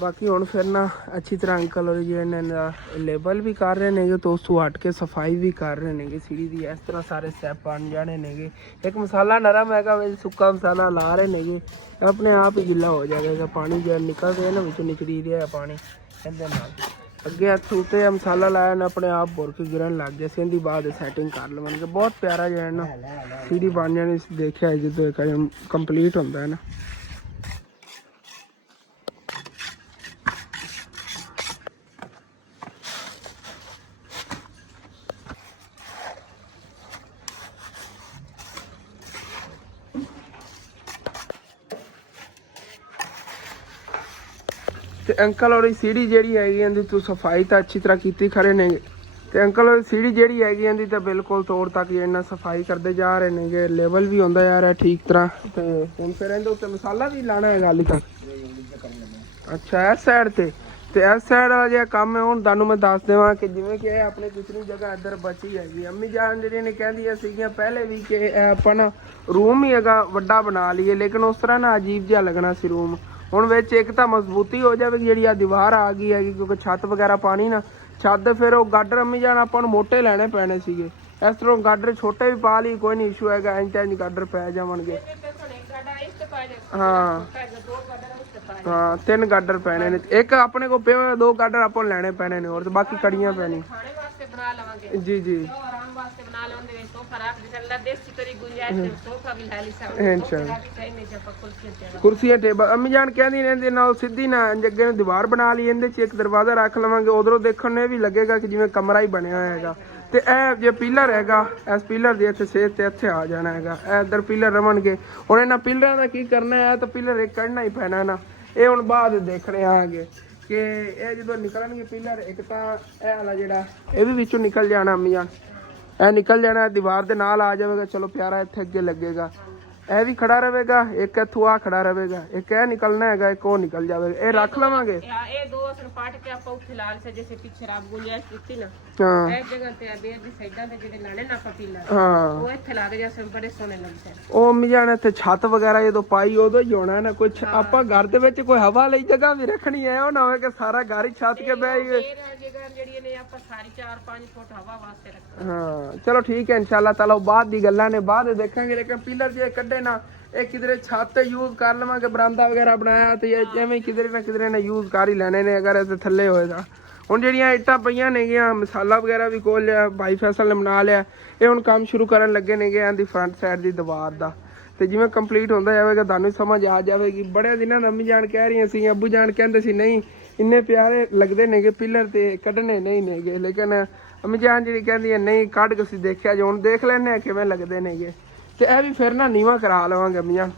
ਬਾਕੀ ਹੁਣ ਫਿਰ ਨਾ ਅੱਛੀ ਤਰ੍ਹਾਂ ਅੰਕਲ ਔਰ ਜਿਹੜੇ ਨੇ ਨਾ ਲੇਬਲ ਵੀ ਕਰ ਰਹੇ ਨੇਗੇ ਤੇ ਉਸ ਤੋਂ ਹਟ ਕੇ ਸਫਾਈ ਵੀ ਕਰ ਰਹੇ ਨੇਗੇ ਸੀੜੀ ਦੀ। ਇਸ ਤਰ੍ਹਾਂ ਸਾਰੇ ਸਟੈਪ ਬਣ ਜਾਣੇ ਨੇਗੇ। ਇੱਕ ਮਸਾਲਾ ਨਰਮ ਹੈਗਾ ਵਿੱਚ ਸੁੱਕਾ ਮਸਾਲਾ ਲਾ ਰਹੇ ਨੇਗੇ, ਆਪਣੇ ਆਪ ਹੀ ਗਿੱਲਾ ਹੋ ਜਾਏਗਾ। ਪਾਣੀ ਜਿਹੜਾ ਨਿਕਲ ਰਿਹਾ ਨਾ ਵਿੱਚੋਂ ਨਿਕਲੀ ਰਿਹਾ ਪਾਣੀ ਇਹਦੇ ਨਾਲ। ਅੱਗੇ ਹੱਥ ਉੱਤੇ ਮਸਾਲਾ ਲਾਇਆ ਨਾ ਆਪਣੇ ਆਪ ਭੁਰ ਕੇ ਗਿਰਨ ਲੱਗ ਗਿਆ ਸੀ। ਇਹਦੀ ਬਾਅਦ ਸੈਟਿੰਗ ਕਰ ਲਵਾਂਗੇ। ਬਹੁਤ ਪਿਆਰਾ ਜਿਹੜਾ ਨਾ ਸੀੜੀ ਬਣ ਜਾਣੀ ਦੇਖਿਆ ਜਦੋਂ ਇੱਕ ਕੰਪਲੀਟ ਹੁੰਦਾ ਹੈ ਨਾ। ਤੇ ਅੰਕਲ ਔਰ ਸੀੜੀ ਜਿਹੜੀ ਹੈਗੀ ਇਹਦੀ ਤੂੰ ਸਫਾਈ ਤਾਂ ਅੱਛੀ ਤਰ੍ਹਾਂ ਕੀਤੀ ਖੜੇ ਨੇ। ਤੇ ਅੰਕਲ ਔਰ ਸੀੜੀ ਜਿਹੜੀ ਹੈਗੀ ਇਹਦੀ ਤਾਂ ਬਿਲਕੁਲ ਤੋੜ ਤੱਕ ਇਹਨਾਂ ਸਫਾਈ ਕਰਦੇ ਜਾ ਰਹੇ ਨੇਗੇ। ਲੈਵਲ ਵੀ ਹੁੰਦਾ ਯਾਰ ਹੈ ਠੀਕ ਤਰ੍ਹਾਂ। ਤੇ ਹੁਣ ਫਿਰ ਇਹਦੇ ਉੱਤੇ ਮਸਾਲਾ ਵੀ ਲਾਣਾ ਹੈਗਾ ਹਾਲੇ ਤੱਕ। ਅੱਛਾ ਇਸ ਸਾਈਡ ਤੇ ਇਸ ਸਾਈਡ ਵਾਲਾ ਜਿਹੜਾ ਕੰਮ ਹੈ ਹੁਣ ਤੁਹਾਨੂੰ ਮੈਂ ਦੱਸ ਦੇਵਾਂ ਕਿ ਜਿਵੇਂ ਕਿ ਇਹ ਆਪਣੇ ਦੂਸਰੀ ਜਗ੍ਹਾ ਇੱਧਰ ਬਚੀ ਹੈਗੀ। ਅੰਮੀ ਜਾਨ ਜਿਹੜੀਆਂ ਨੇ ਕਹਿੰਦੀਆਂ ਸੀਗੀਆਂ ਪਹਿਲੇ ਵੀ ਕਿ ਇਹ ਆਪਾਂ ਨਾ ਰੂਮ ਹੀ ਹੈਗਾ ਵੱਡਾ ਬਣਾ ਲਈਏ, ਲੇਕਿਨ ਉਸ ਤਰ੍ਹਾਂ ਨਾ ਅਜੀਬ ਜਿਹਾ ਲੱਗਣਾ ਸੀ ਰੂਮ। ਹੁਣ ਵਿੱਚ ਇੱਕ ਤਾਂ ਮਜ਼ਬੂਤੀ ਹੋ ਜਾਵੇਗੀ ਜਿਹੜੀ ਆ ਦੀਵਾਰ ਆ ਗਈ ਹੈਗੀ, ਕਿਉਂਕਿ ਛੱਤ ਵਗੈਰਾ ਪਾਣੀ ਨਾ ਛੱਤ ਫਿਰ ਉਹ ਗਾਡਰ ਅੰਮੀ ਜਾਨ ਆਪਾਂ ਨੂੰ ਮੋਟੇ ਲੈਣੇ ਪੈਣੇ ਸੀਗੇ। ਇਸ ਤਰ੍ਹਾਂ ਗਾਡਰ ਛੋਟੇ ਵੀ ਪਾ ਲਈ ਕੋਈ ਨਹੀਂ ਇਸ਼ੂ ਹੈਗਾ, ਇੰਚ ਇੰਚ ਗਾਡਰ ਪੈ ਜਾਵਣਗੇ। ਹਾਂ ਹਾਂ 3 ਗਾਡਰ ਪੈਣੇ ਨੇ। ਇੱਕ ਆਪਣੇ ਕੋਲ ਪਿਆ 2 ਗਾਡਰ ਆਪਾਂ ਨੂੰ ਲੈਣੇ ਪੈਣੇ ਨੇ ਹੋਰ ਤੇ ਬਾਕੀ ਕੜੀਆਂ ਪੈਣੀ। ਜੀ ਜੀ ਕੁਰਸੀਆਂ ਟੇਬਲ ਅੰਮੀ ਜਾਨ ਕਹਿੰਦੀ ਨੇ ਇਹਦੇ ਨਾਲ ਸਿੱਧੀ ਨਾ ਅੱਗੇ ਨੂੰ ਦੀਵਾਰ ਬਣਾ ਲਈ, ਇਹਦੇ 'ਚ ਇੱਕ ਦਰਵਾਜ਼ਾ ਰੱਖ ਲਵਾਂਗੇ। ਉਧਰੋਂ ਦੇਖਣ ਨੂੰ ਇਹ ਵੀ ਲੱਗੇਗਾ ਕਿ ਜਿਵੇਂ ਕਮਰਾ ਹੀ ਬਣਿਆ ਹੋਇਆ ਹੈਗਾ। ਤੇ ਇਹ ਜੇ ਪੀਲਰ ਹੈਗਾ ਇਸ ਪੀਲਰ ਦੇ ਇੱਥੇ ਸੇਧ ਤੇ ਇੱਥੇ ਆ ਜਾਣਾ ਹੈਗਾ। ਇਹ ਇੱਧਰ ਪੀਲਰ ਰਵਣਗੇ। ਹੁਣ ਇਹਨਾਂ ਪੀਲਰਾਂ ਦਾ ਕੀ ਕਰਨਾ ਹੈ ਤਾਂ ਪੀਲਰ ਇੱਕ ਕੱਢਣਾ ਹੀ ਪੈਣਾ ਨਾ। ਇਹ ਹੁਣ ਬਾਅਦ ਦੇਖਣੇ ਆਗੇ ਕਿ ਇਹ ਜਦੋਂ ਨਿਕਲਣਗੇ ਪੀਲਰ। ਇੱਕ ਤਾਂ ਇਹ ਵਾਲਾ ਜਿਹੜਾ ਇਹ ਵੀ ਵਿੱਚੋਂ ਨਿਕਲ ਜਾਣਾ ਅੰਮੀ ਜਾਨ, ਇਹ ਨਿਕਲ ਜਾਣਾ ਦੀਵਾਰ ਦੇ ਨਾਲ ਆ ਜਾਵੇਗਾ। ਚਲੋ ਪਿਆਰਾ ਇੱਥੇ ਅੱਗੇ ਲੱਗੇਗਾ। ਇਹ ਵੀ ਖੜਾ ਰਹੇਗਾ, ਇੱਕ ਇੱਥੋਂ ਆ ਖੜਾ ਰਹੇਗਾ, ਇੱਕ ਇਹ ਨਿਕਲਣਾ ਹੈਗਾ, ਇੱਕ ਉਹ ਨਿਕਲ ਜਾਵੇਗਾ। ਇਹ ਰੱਖ ਲਵਾਂਗੇ। ਇਹ ਦੋ ਅਸਰ ਪਾਟ ਕੇ ਆਪਾਂ ਉੱਥੇ ਲਾਲ ਸੇ ਜੈਸੇ ਪਿੱਛੇ ਰਾਤ ਗੁੰਜਾਇਸ਼ ਦਿੱਤੀ ਨਾ। ਹਾਂ ਇਹ ਜਗ੍ਹਾ ਤੇ ਆਦੇ ਦੀ ਸਾਈਡਾਂ ਤੇ ਜਿਹੜੇ ਲਾਣੇ ਨਾ ਪਪੀਲਾ ਹਾਂ ਉਹ ਇੱਥੇ ਲਾ ਦੇ ਜੈਸੇ ਬੜੇ ਸੋਹਣੇ ਲੱਗਦੇ। ਉਹ ਅੰਮੀ ਜਾਨ ਇੱਥੇ ਛੱਤ ਵਗੈਰਾ ਜਦੋਂ ਪਾਈ ਉਦੋਂ ਹੀ ਹੋਣਾ ਨਾ। ਕੁਛ ਆਪਾਂ ਘਰ ਦੇ ਵਿੱਚ ਕੋਈ ਹਵਾ ਲਈ ਜਗ੍ਹਾ ਵੀ ਰੱਖਣੀ ਹੈ, ਉਹ ਨਾ ਹੋਵੇ ਕਿ ਸਾਰਾ ਘਰ ਹੀ ਛੱਤ ਕੇ ਬਹਿ ਗਏ। ਜਗ੍ਹਾ ਜਿਹੜੀਆਂ ਨੇ ਆਪਾਂ ਸਾਰੀ 4-5 ਫੁੱਟ ਹਵਾ ਵਾਸਤੇ ਰੱਖਾਂਗੇ। ਹਾਂ ਚਲੋ ਠੀਕ ਹੈ ਇਨਸ਼ਾਅੱਲਾ ਤਾਲਾ ਬਾਅਦ ਦੀ ਗੱਲਾਂ ਨੇ, ਬਾਅਦ ਦੇਖਾਂਗੇ। ਲੇਕਿਨ ਪੀਲਰ ਜੇ ਕੱਢੇ ਨਾ ਇਹ ਕਿਧਰੇ ਛੱਤ ਤੇ ਯੂਜ਼ ਕਰ ਲਵਾਂਗੇ। ਬਰਾਂਦਾ ਵਗੈਰਾ ਬਣਾਇਆ ਤੇ ਐਵੇਂ ਕਿਧਰੇ ਨਾ ਕਿਧਰੇ ਨੇ ਯੂਜ਼ ਕਰ ਹੀ ਲੈਣੇ ਨੇ ਅਗਰ ਇਹ ਥੱਲੇ ਹੋਏਗਾ। ਹੁਣ ਜਿਹੜੀਆਂ ਇੱਟਾਂ ਪਈਆਂ ਨੇਗੀਆਂ ਮਸਾਲਾ ਵਗੈਰਾ ਵੀ ਖੋਲ ਲਿਆ ਭਾਈ ਫੈਸਲ ਨੇ ਬਣਾ ਲਿਆ। ਇਹ ਹੁਣ ਕੰਮ ਸ਼ੁਰੂ ਕਰਨ ਲੱਗੇ ਨੇਗੇ ਇਹਦੀ ਫਰੰਟ ਸਾਈਡ ਦੀ ਦੀਵਾਰ ਦਾ। ਤੇ ਜਿਵੇਂ ਕੰਪਲੀਟ ਹੁੰਦਾ ਜਾਵੇਗਾ ਤੁਹਾਨੂੰ ਸਮਝ ਆ ਜਾਵੇਗੀ। ਬੜੇ ਦਿਨਾਂ ਦਾ ਅੰਮੀ ਜਾਨ ਕਹਿ ਰਹੀਆਂ ਸੀ, ਅੱਬੂ ਜਾਨ ਕਹਿੰਦੇ ਸੀ ਨਹੀਂ ਇੰਨੇ ਪਿਆਰੇ ਲੱਗਦੇ ਨੇਗੇ ਪਿਲਰ ਤੇ ਕੱਢਣੇ ਨਹੀਂ ਨੇਗੇ। ਲੇਕਿਨ ਅੰਮੀ ਜਾਨ ਜਿਹੜੀ ਕਹਿੰਦੀ ਹੈ ਨਹੀਂ ਕੱਢ ਕੇ ਅਸੀਂ ਦੇਖਿਆ ਜੋ ਹੁਣ ਦੇਖ ਲੈਣੇ ਆ ਕਿਵੇਂ ਲੱਗਦੇ ਨੇਗੇ। ਤੇ ਇਹ ਵੀ ਫਿਰ ਨਾ ਨੀਵਾ ਕਰਾ ਲਵਾਂਗੇ ਅੰਮੀ ਜਾਨ।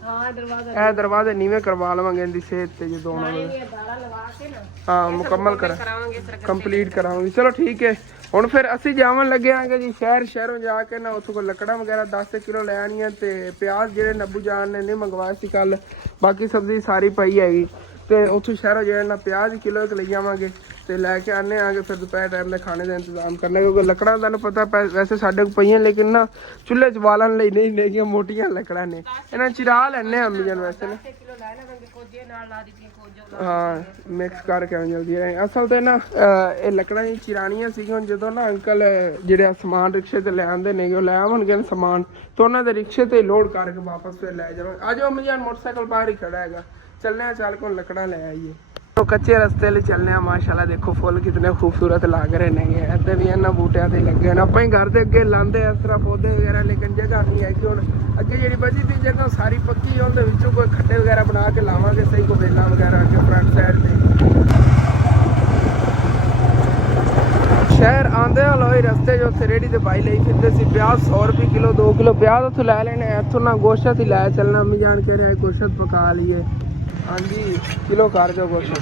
ਇਹ ਦਰਵਾਜ਼ੇ ਨੀਵੇਂ ਕਰਵਾ ਲਵਾਂਗੇ ਇਹਦੀ ਸੇਧ ਤੇ ਜਦੋਂ ਹਾਂ ਮੁਕੰਮਲ ਕਰਾਂਗੇ ਕੰਪਲੀਟ ਕਰਾਵਾਂਗੇ। ਚਲੋ ਠੀਕ ਹੈ ਹੁਣ ਫਿਰ ਅਸੀਂ ਜਾਵਣ ਲੱਗੇ ਆਂਗੇ ਜੀ ਸ਼ਹਿਰੋਂ ਜਾ ਕੇ ਨਾ ਉੱਥੋਂ ਕੋਈ ਲੱਕੜਾਂ ਵਗੈਰਾ 10 ਕਿਲੋ ਲੈ ਆਣੀਆਂ ਤੇ ਪਿਆਜ਼ ਜਿਹੜੇ ਨੱਬੂ ਜਾਨ ਨੇ ਨਹੀਂ ਮੰਗਵਾਏ ਸੀ ਕੱਲ। ਬਾਕੀ ਸਬਜ਼ੀ ਸਾਰੀ ਪਈ ਹੈਗੀ ਤੇ ਉੱਥੋਂ ਸ਼ਹਿਰੋਂ ਜਿਹੜੇ ਨਾ ਪਿਆਜ਼ ਕਿਲੋ ਇੱਕ ਲਈ ਆਵਾਂਗੇ ਤੇ ਲੈ ਕੇ ਆਨੇ ਆਗੇ। ਫਿਰ ਦੁਪਹਿਰ ਟਾਈਮ ਦੇ ਖਾਣੇ ਦਾ ਇੰਤਜ਼ਾਮ ਕਰਨਾ ਕਿਉਂਕਿ ਲੱਕੜਾਂ ਤੁਹਾਨੂੰ ਪਤਾ ਵੈਸੇ ਸਾਡੇ ਕੋਲ ਪਈਆਂ ਲੇਕਿਨ ਨਾ ਚੁੱਲ੍ਹੇ 'ਚ ਬਾਲਣ ਲਈ ਨਹੀਂ ਨੇਗੀਆਂ, ਮੋਟੀਆਂ ਲੱਕੜਾਂ ਨੇ। ਇਹਨਾਂ ਚਿਰਾ ਲੈਣੇ ਆ ਅੰਮੀ ਜਾਨ ਵੈਸੇ ਨਾ। ਹਾਂ ਮਿਕਸ ਕਰਕੇ ਆਉਂ ਜਲਦੀ ਅਸਲ ਤੇ ਨਾ ਇਹ ਲੱਕੜਾਂ ਹੀ ਚਿਰਾਣੀਆਂ ਸੀਗੀਆਂ। ਜਦੋਂ ਨਾ ਅੰਕਲ ਜਿਹੜੇ ਸਮਾਨ ਰਿਕਸ਼ੇ ਤੇ ਲੈ ਆਉਂਦੇ ਨੇਗੇ ਉਹ ਲੈ ਆਵਣਗੇ ਸਮਾਨ ਤੇ ਉਹਨਾਂ ਦੇ ਰਿਕਸ਼ੇ ਤੇ ਲੋਡ ਕਰਕੇ ਵਾਪਸ ਫਿਰ ਲੈ ਜਾਵਾਂਗੇ। ਆ ਜਾਓ ਅੰਮੀ ਜਾਨ ਮੋਟਰਸਾਈਕਲ ਬਾਹਰ ਹੀ ਖੜਾ ਹੈਗਾ। ਚੱਲਨੇ ਆ ਚੱਲ ਕੋਲ ਲੱਕੜਾਂ ਲੈ ਆਈਏ। तो कच्चे रस्ते ले चलने माशाल्लाह देखो फुल कितने खूबसूरत लग रहे ने। इतने भी इन्होंने बूटिया से लगे आप ही घर के अगे लाते इस तरह पौधे वगैरह लेकिन जगह नहीं है कि हम अगे जी बची थी जगह सारी पक्की है कोई खट्टे वगैरह बना के लावे सही को बेला वगैरह अगे फ्रंट साइड से शहर आंदे हलोई रस्ते जो उत्थे रेहड़ी ते पाई लई फिरदे सी प्याज 100 रुपये किलो 2 किलो प्याज उत्थों लै लेने इत्थों ना गोश्त ही लै चलना अम्मी जान कह रहे गोश्त पका लीए। हाँ जी किलो कर दो गोश्त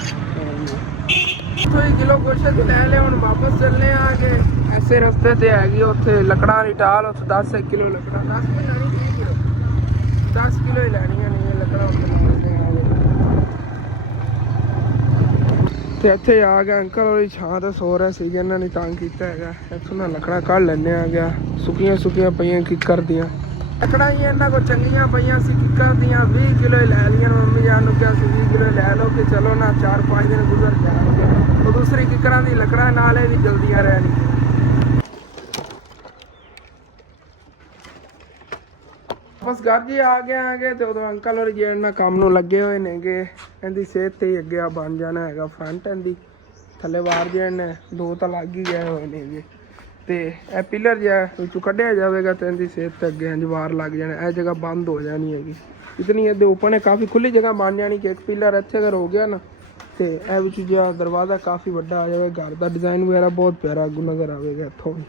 इत्थों ही किलो गोश्त ही लै लिया। हुण वापस चलने आगे ऐसे रस्ते ते हैगी उत्थे लकड़ां दी टाल उत्थे 10 किलो लकड़ां 10 भी लैनी 20 किलो 10 किलो ही लैनियां ने लकड़ां ਤੇ ਇੱਥੇ ਆ ਗਿਆ ਅੰਕਲ ਉਹਦੀ ਛਾਂ ਤੇ ਸੋ ਰਹੇ ਸੀਗੇ। ਇਹਨਾਂ ਨੇ ਤੰਗ ਕੀਤਾ ਹੈਗਾ ਇੱਥੋਂ ਨਾ ਲੱਕੜਾਂ ਕੱਢ ਲੈਂਦੇ ਆ ਗਿਆ ਸੁੱਕੀਆਂ ਪਈਆਂ ਕੀ ਕਰਦੀਆਂ ਲੱਕੜਾਂ ਹੀ ਇਹਨਾਂ ਕੋਲ ਚੰਗੀਆਂ ਪਈਆਂ ਸੀ, ਕਿੱਕਰ ਦੀਆਂ 20 ਕਿਲੋ ਹੀ ਲੈ ਲਈਆਂ। ਮੰਮੀ ਜਾਨ ਨੂੰ ਕਿਹਾ ਸੀ 20 ਕਿਲੋ ਲੈ ਲਓ ਕਿ ਚਲੋ ਨਾ 4-5 ਦਿਨ ਗੁਜ਼ਰ ਜਾਣਗੇ। ਉਹ ਦੂਸਰੀ ਕਿੱਕਰਾਂ ਦੀ ਲੱਕੜਾਂ ਨਾਲ ਇਹ ਵੀ ਜਲਦੀਆਂ ਰਹਿਣਗੀਆਂ। ਬਸ ਘਰ ਜੀ ਆ ਗਏ ਤੇ ਉਦੋਂ ਅੰਕਲ ਹੋਰੀ ਜਿਹੜੇ ਨਾਲ ਕੰਮ ਨੂੰ ਲੱਗੇ ਹੋਏ ਨੇਗੇ। ਇਹਦੀ ਸਿਹਤ ਤੇ ਹੀ ਅੱਗੇ ਆ ਬਣ ਜਾਣਾ ਹੈਗਾ ਫਰੰਟ ਇਹਦੀ। ਥੱਲੇ ਵਾਰ ਜਿਹੜੇ ਨੇ 2 ਤਾਂ ਲੱਗ ਹੀ ਗਏ ਹੋਏ ਨੇਗੇ ਤੇ ਇਹ ਪਿਲਰ ਜਿਹਾ ਵਿੱਚੋਂ ਕੱਢਿਆ ਜਾਵੇਗਾ ਤੇ ਇਹਦੀ ਸਿਹਤ ਤੇ ਅੱਗੇ ਵਾਰ ਲੱਗ ਜਾਣਾ। ਇਹ ਜਗ੍ਹਾ ਬੰਦ ਹੋ ਜਾਣੀ ਹੈਗੀ ਇਤਨੀ। ਇਹਦੇ ਉੱਪਰ ਨੇ ਕਾਫੀ ਖੁੱਲੀ ਜਗ੍ਹਾ ਬਣ ਜਾਣੀ ਕਿ ਇੱਕ ਪਿਲਰ ਇੱਥੇ ਅਗਰ ਹੋ ਗਿਆ ਨਾ ਤੇ ਇਹ ਵਿੱਚ ਜਿਹੜਾ ਦਰਵਾਜ਼ਾ ਕਾਫੀ ਵੱਡਾ ਆ ਜਾਵੇਗਾ। ਘਰ ਦਾ ਡਿਜ਼ਾਈਨ ਵਗੈਰਾ ਬਹੁਤ ਪਿਆਰਾ ਅੱਗੋਂ ਨਜ਼ਰ ਆਵੇਗਾ ਇੱਥੋਂ ਵੀ।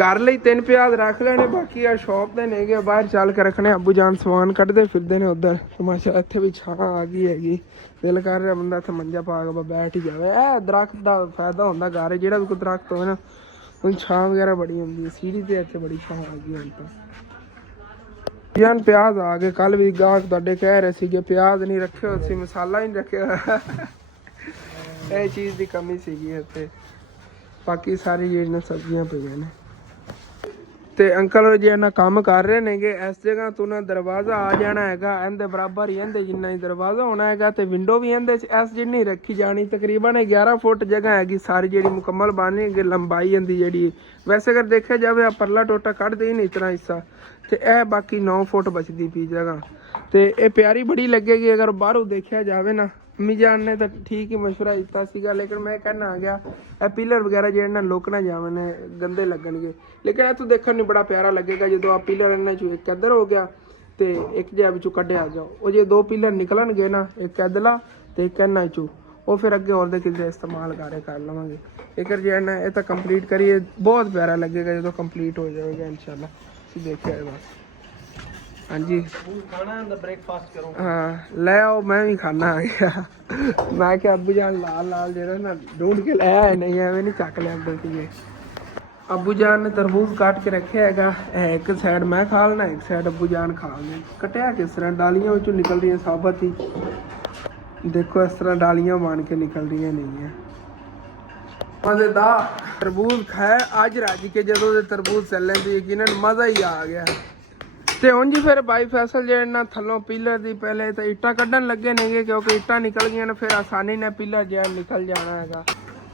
ਘਰ ਲਈ 3 ਪਿਆਜ਼ ਰੱਖ ਲੈਣੇ, ਬਾਕੀ ਆ ਸ਼ੌਪ ਦੇ ਨੇਗੇ ਬਾਹਰ ਚੱਲ ਕੇ ਰੱਖਣੇ। ਅੱਬੂ ਜਾਨ ਸਮਾਨ ਕੱਢਦੇ ਫਿਰਦੇ ਨੇ ਉਧਰ। ਤਮਾਸ਼ਾ ਇੱਥੇ ਵੀ ਛਾਂ ਆ ਗਈ ਹੈਗੀ। ਦਿਲ ਕਰ ਰਿਹਾ ਬੰਦਾ ਇੱਥੇ ਮੰਜਾ ਪਾ ਕੇ ਬੈਠ ਹੀ ਜਾਵੇ। ਇਹ ਦਰਖਤ ਦਾ ਫਾਇਦਾ ਹੁੰਦਾ ਘਰ ਜਿਹੜਾ ਵੀ ਕੋਈ ਦਰਖਤ ਹੋਵੇ ਨਾ ਉਹਦੀ ਛਾਂ ਵਗੈਰਾ ਬੜੀ ਹੁੰਦੀ ਹੈ। ਸੀੜੀ ਤੇ ਇੱਥੇ ਬੜੀ ਛਾਂ ਆ ਗਈ ਹੁਣ ਤਾਂ। ਜਾਨ ਪਿਆਜ਼ ਆ ਗਏ। ਕੱਲ ਵੀ ਗਾਹਕ ਤੁਹਾਡੇ ਕਹਿ ਰਹੇ ਸੀਗੇ ਪਿਆਜ਼ ਨਹੀਂ ਰੱਖੇ ਹੋਏ ਸੀ, ਮਸਾਲਾ ਹੀ ਨਹੀਂ ਰੱਖਿਆ। ਇਹ ਚੀਜ਼ ਦੀ ਕਮੀ ਸੀਗੀ ਇੱਥੇ। ਬਾਕੀ ਸਾਰੀ ਜਿਹੜੀਆਂ ਸਬਜ਼ੀਆਂ ਪਈਆਂ ਨੇ ਤੇ ਅੰਕਲ ਜੀ ਇਹਨਾਂ ਕੰਮ ਕਰ ਰਹੇ ਨੇਗੇ। ਇਸ ਜਗ੍ਹਾ ਤੋਂ ਨਾ ਦਰਵਾਜ਼ਾ ਆ ਜਾਣਾ ਹੈਗਾ ਇਹਦੇ ਬਰਾਬਰ ਹੀ, ਇਹਦੇ ਜਿੰਨਾ ਹੀ ਦਰਵਾਜ਼ਾ ਹੋਣਾ ਹੈਗਾ ਤੇ ਵਿੰਡੋ ਵੀ ਇਹਦੇ 'ਚ ਇਸ ਜਿੰਨੀ ਰੱਖੀ ਜਾਣੀ। ਤਕਰੀਬਨ 11 ਫੁੱਟ ਜਗ੍ਹਾ ਹੈਗੀ ਸਾਰੀ ਜਿਹੜੀ ਮੁਕੰਮਲ ਬਣਨੀ ਹੈਗੀ ਲੰਬਾਈ ਇਹਦੀ ਜਿਹੜੀ। ਵੈਸੇ ਅਗਰ ਦੇਖਿਆ ਜਾਵੇ ਆ ਪਰਲਾ ਟੋਟਾ ਕੱਢਦੇ ਹੀ ਨਹੀਂ ਇਤਨਾ ਹਿੱਸਾ ਤੇ ਇਹ ਬਾਕੀ 9 ਫੁੱਟ ਬਚਦੀ ਪਈ ਜਗ੍ਹਾ ਤੇ ਇਹ ਪਿਆਰੀ ਬੜੀ ਲੱਗੇਗੀ। ਅਗਰ ਬਾਹਰੋਂ ਦੇਖਿਆ ਜਾਵੇ ਨਾ ਅੰਮੀ ਜਾਨ ਨੇ ਤਾਂ ਠੀਕ ਹੀ ਮਸ਼ਵਰਾ ਦਿੱਤਾ ਸੀਗਾ, ਲੇਕਿਨ ਮੈਂ ਕਹਿਣਾ ਆ ਗਿਆ ਇਹ ਪਿਲਰ ਵਗੈਰਾ ਜਿਹੜੇ ਨਾ ਲੋਕ ਨਾ ਜਾਵੇ ਨੇ ਗੰਦੇ ਲੱਗਣਗੇ। ਲੇਕਿਨ ਇੱਥੋਂ ਦੇਖਣ ਨੂੰ ਬੜਾ ਪਿਆਰਾ ਲੱਗੇਗਾ ਜਦੋਂ ਆ ਪਿਲਰ ਇਹਨਾਂ 'ਚੋਂ ਇੱਕ ਇੱਧਰ ਹੋ ਗਿਆ ਤੇ ਇੱਕ ਜਿਹਾ ਵਿੱਚੋਂ ਕੱਢਿਆ ਜਾਓ। ਉਹ ਜੇ 2 ਪਿਲਰ ਨਿਕਲਣਗੇ ਨਾ, ਇੱਕ ਇੱਧਰਲਾ ਤੇ ਇੱਕ ਇਹਨਾਂ 'ਚੋਂ, ਉਹ ਫਿਰ ਅੱਗੇ ਹੋਰ ਦੇ ਕਿਤੇ ਇਸਤੇਮਾਲ ਕਰ ਲਵਾਂਗੇ। ਇੱਕ ਜਿਹੜਾ ਨਾ ਇਹ ਤਾਂ ਕੰਪਲੀਟ ਕਰੀਏ, ਬਹੁਤ ਪਿਆਰਾ ਲੱਗੇਗਾ ਜਦੋਂ ਕੰਪਲੀਟ ਹੋ ਜਾਵੇਗਾ ਇਨਸ਼ਾਅੱਲਾ। ਤੁਸੀਂ ਦੇਖਿਆ ਬਸ। ਹਾਂਜੀ ਖਾਣਾ ਹੁੰਦਾ ਬ੍ਰੇਕਫਾਸਟ ਕਰੋ। ਹਾਂ ਲੈ ਆਓ, ਮੈਂ ਵੀ ਖਾਣਾ ਆ ਗਿਆ। ਮੈਂ ਕਿਹਾ ਅੱਬੂ ਜਾਨ ਲਾਲ ਜਿਹੜਾ ਨਾ ਢੂੰਢ ਕੇ ਲੈ ਆਏ, ਨਹੀਂ ਐਵੇਂ ਨਹੀਂ ਚੱਕ ਲਿਆ ਅੰਦਰ ਸੀਗੇ। ਅੱਬੂ ਜਾਨ ਨੇ ਤਰਬੂਜ਼ ਕੱਟ ਕੇ ਰੱਖਿਆ ਹੈਗਾ। ਇਹ ਇੱਕ ਸਾਈਡ ਮੈਂ ਖਾ ਲੈਣਾ, ਇੱਕ ਸਾਈਡ ਅੱਬੂ ਜਾਨ ਖਾ ਲੈਣਾ। ਕਟਿਆ ਕਿਸ ਤਰ੍ਹਾਂ ਡਾਲੀਆਂ ਵਿੱਚੋਂ ਨਿਕਲ ਰਹੀਆਂ ਸਾਬਤ ਹੀ। ਦੇਖੋ ਇਸ ਤਰ੍ਹਾਂ ਡਾਲੀਆਂ ਬਣ ਕੇ ਨਿਕਲ ਰਹੀਆਂ ਨਹੀਂ ਹੈ। ਮਜ਼ੇਦਾਰ ਤਰਬੂਜ਼ ਖਾਇਆ ਅੱਜ ਰੱਜ ਕੇ। ਜਦੋਂ ਦੇ ਤਰਬੂਜ਼ ਚੱਲੇ ਸੀ ਯਕੀਨਨ ਮਜ਼ਾ ਹੀ ਆ ਗਿਆ। ਤੇ ਹੁਣ ਜੀ ਫਿਰ ਬਾਈ ਫੈਸਲ ਜਿਹੜੇ ਨਾ ਥੱਲੋਂ ਪਿਲਰ ਦੀ ਪਹਿਲੇ ਤਾਂ ਇੱਟਾਂ ਕੱਢਣ ਲੱਗੇ ਨੇਗੇ ਕਿਉਂਕਿ ਇੱਟਾਂ ਨਿਕਲ ਗਈਆਂ ਨੇ, ਫਿਰ ਆਸਾਨੀ ਨਾਲ ਪਿਲਰ ਜਿਹੜਾ ਨਿਕਲ ਜਾਣਾ ਹੈਗਾ।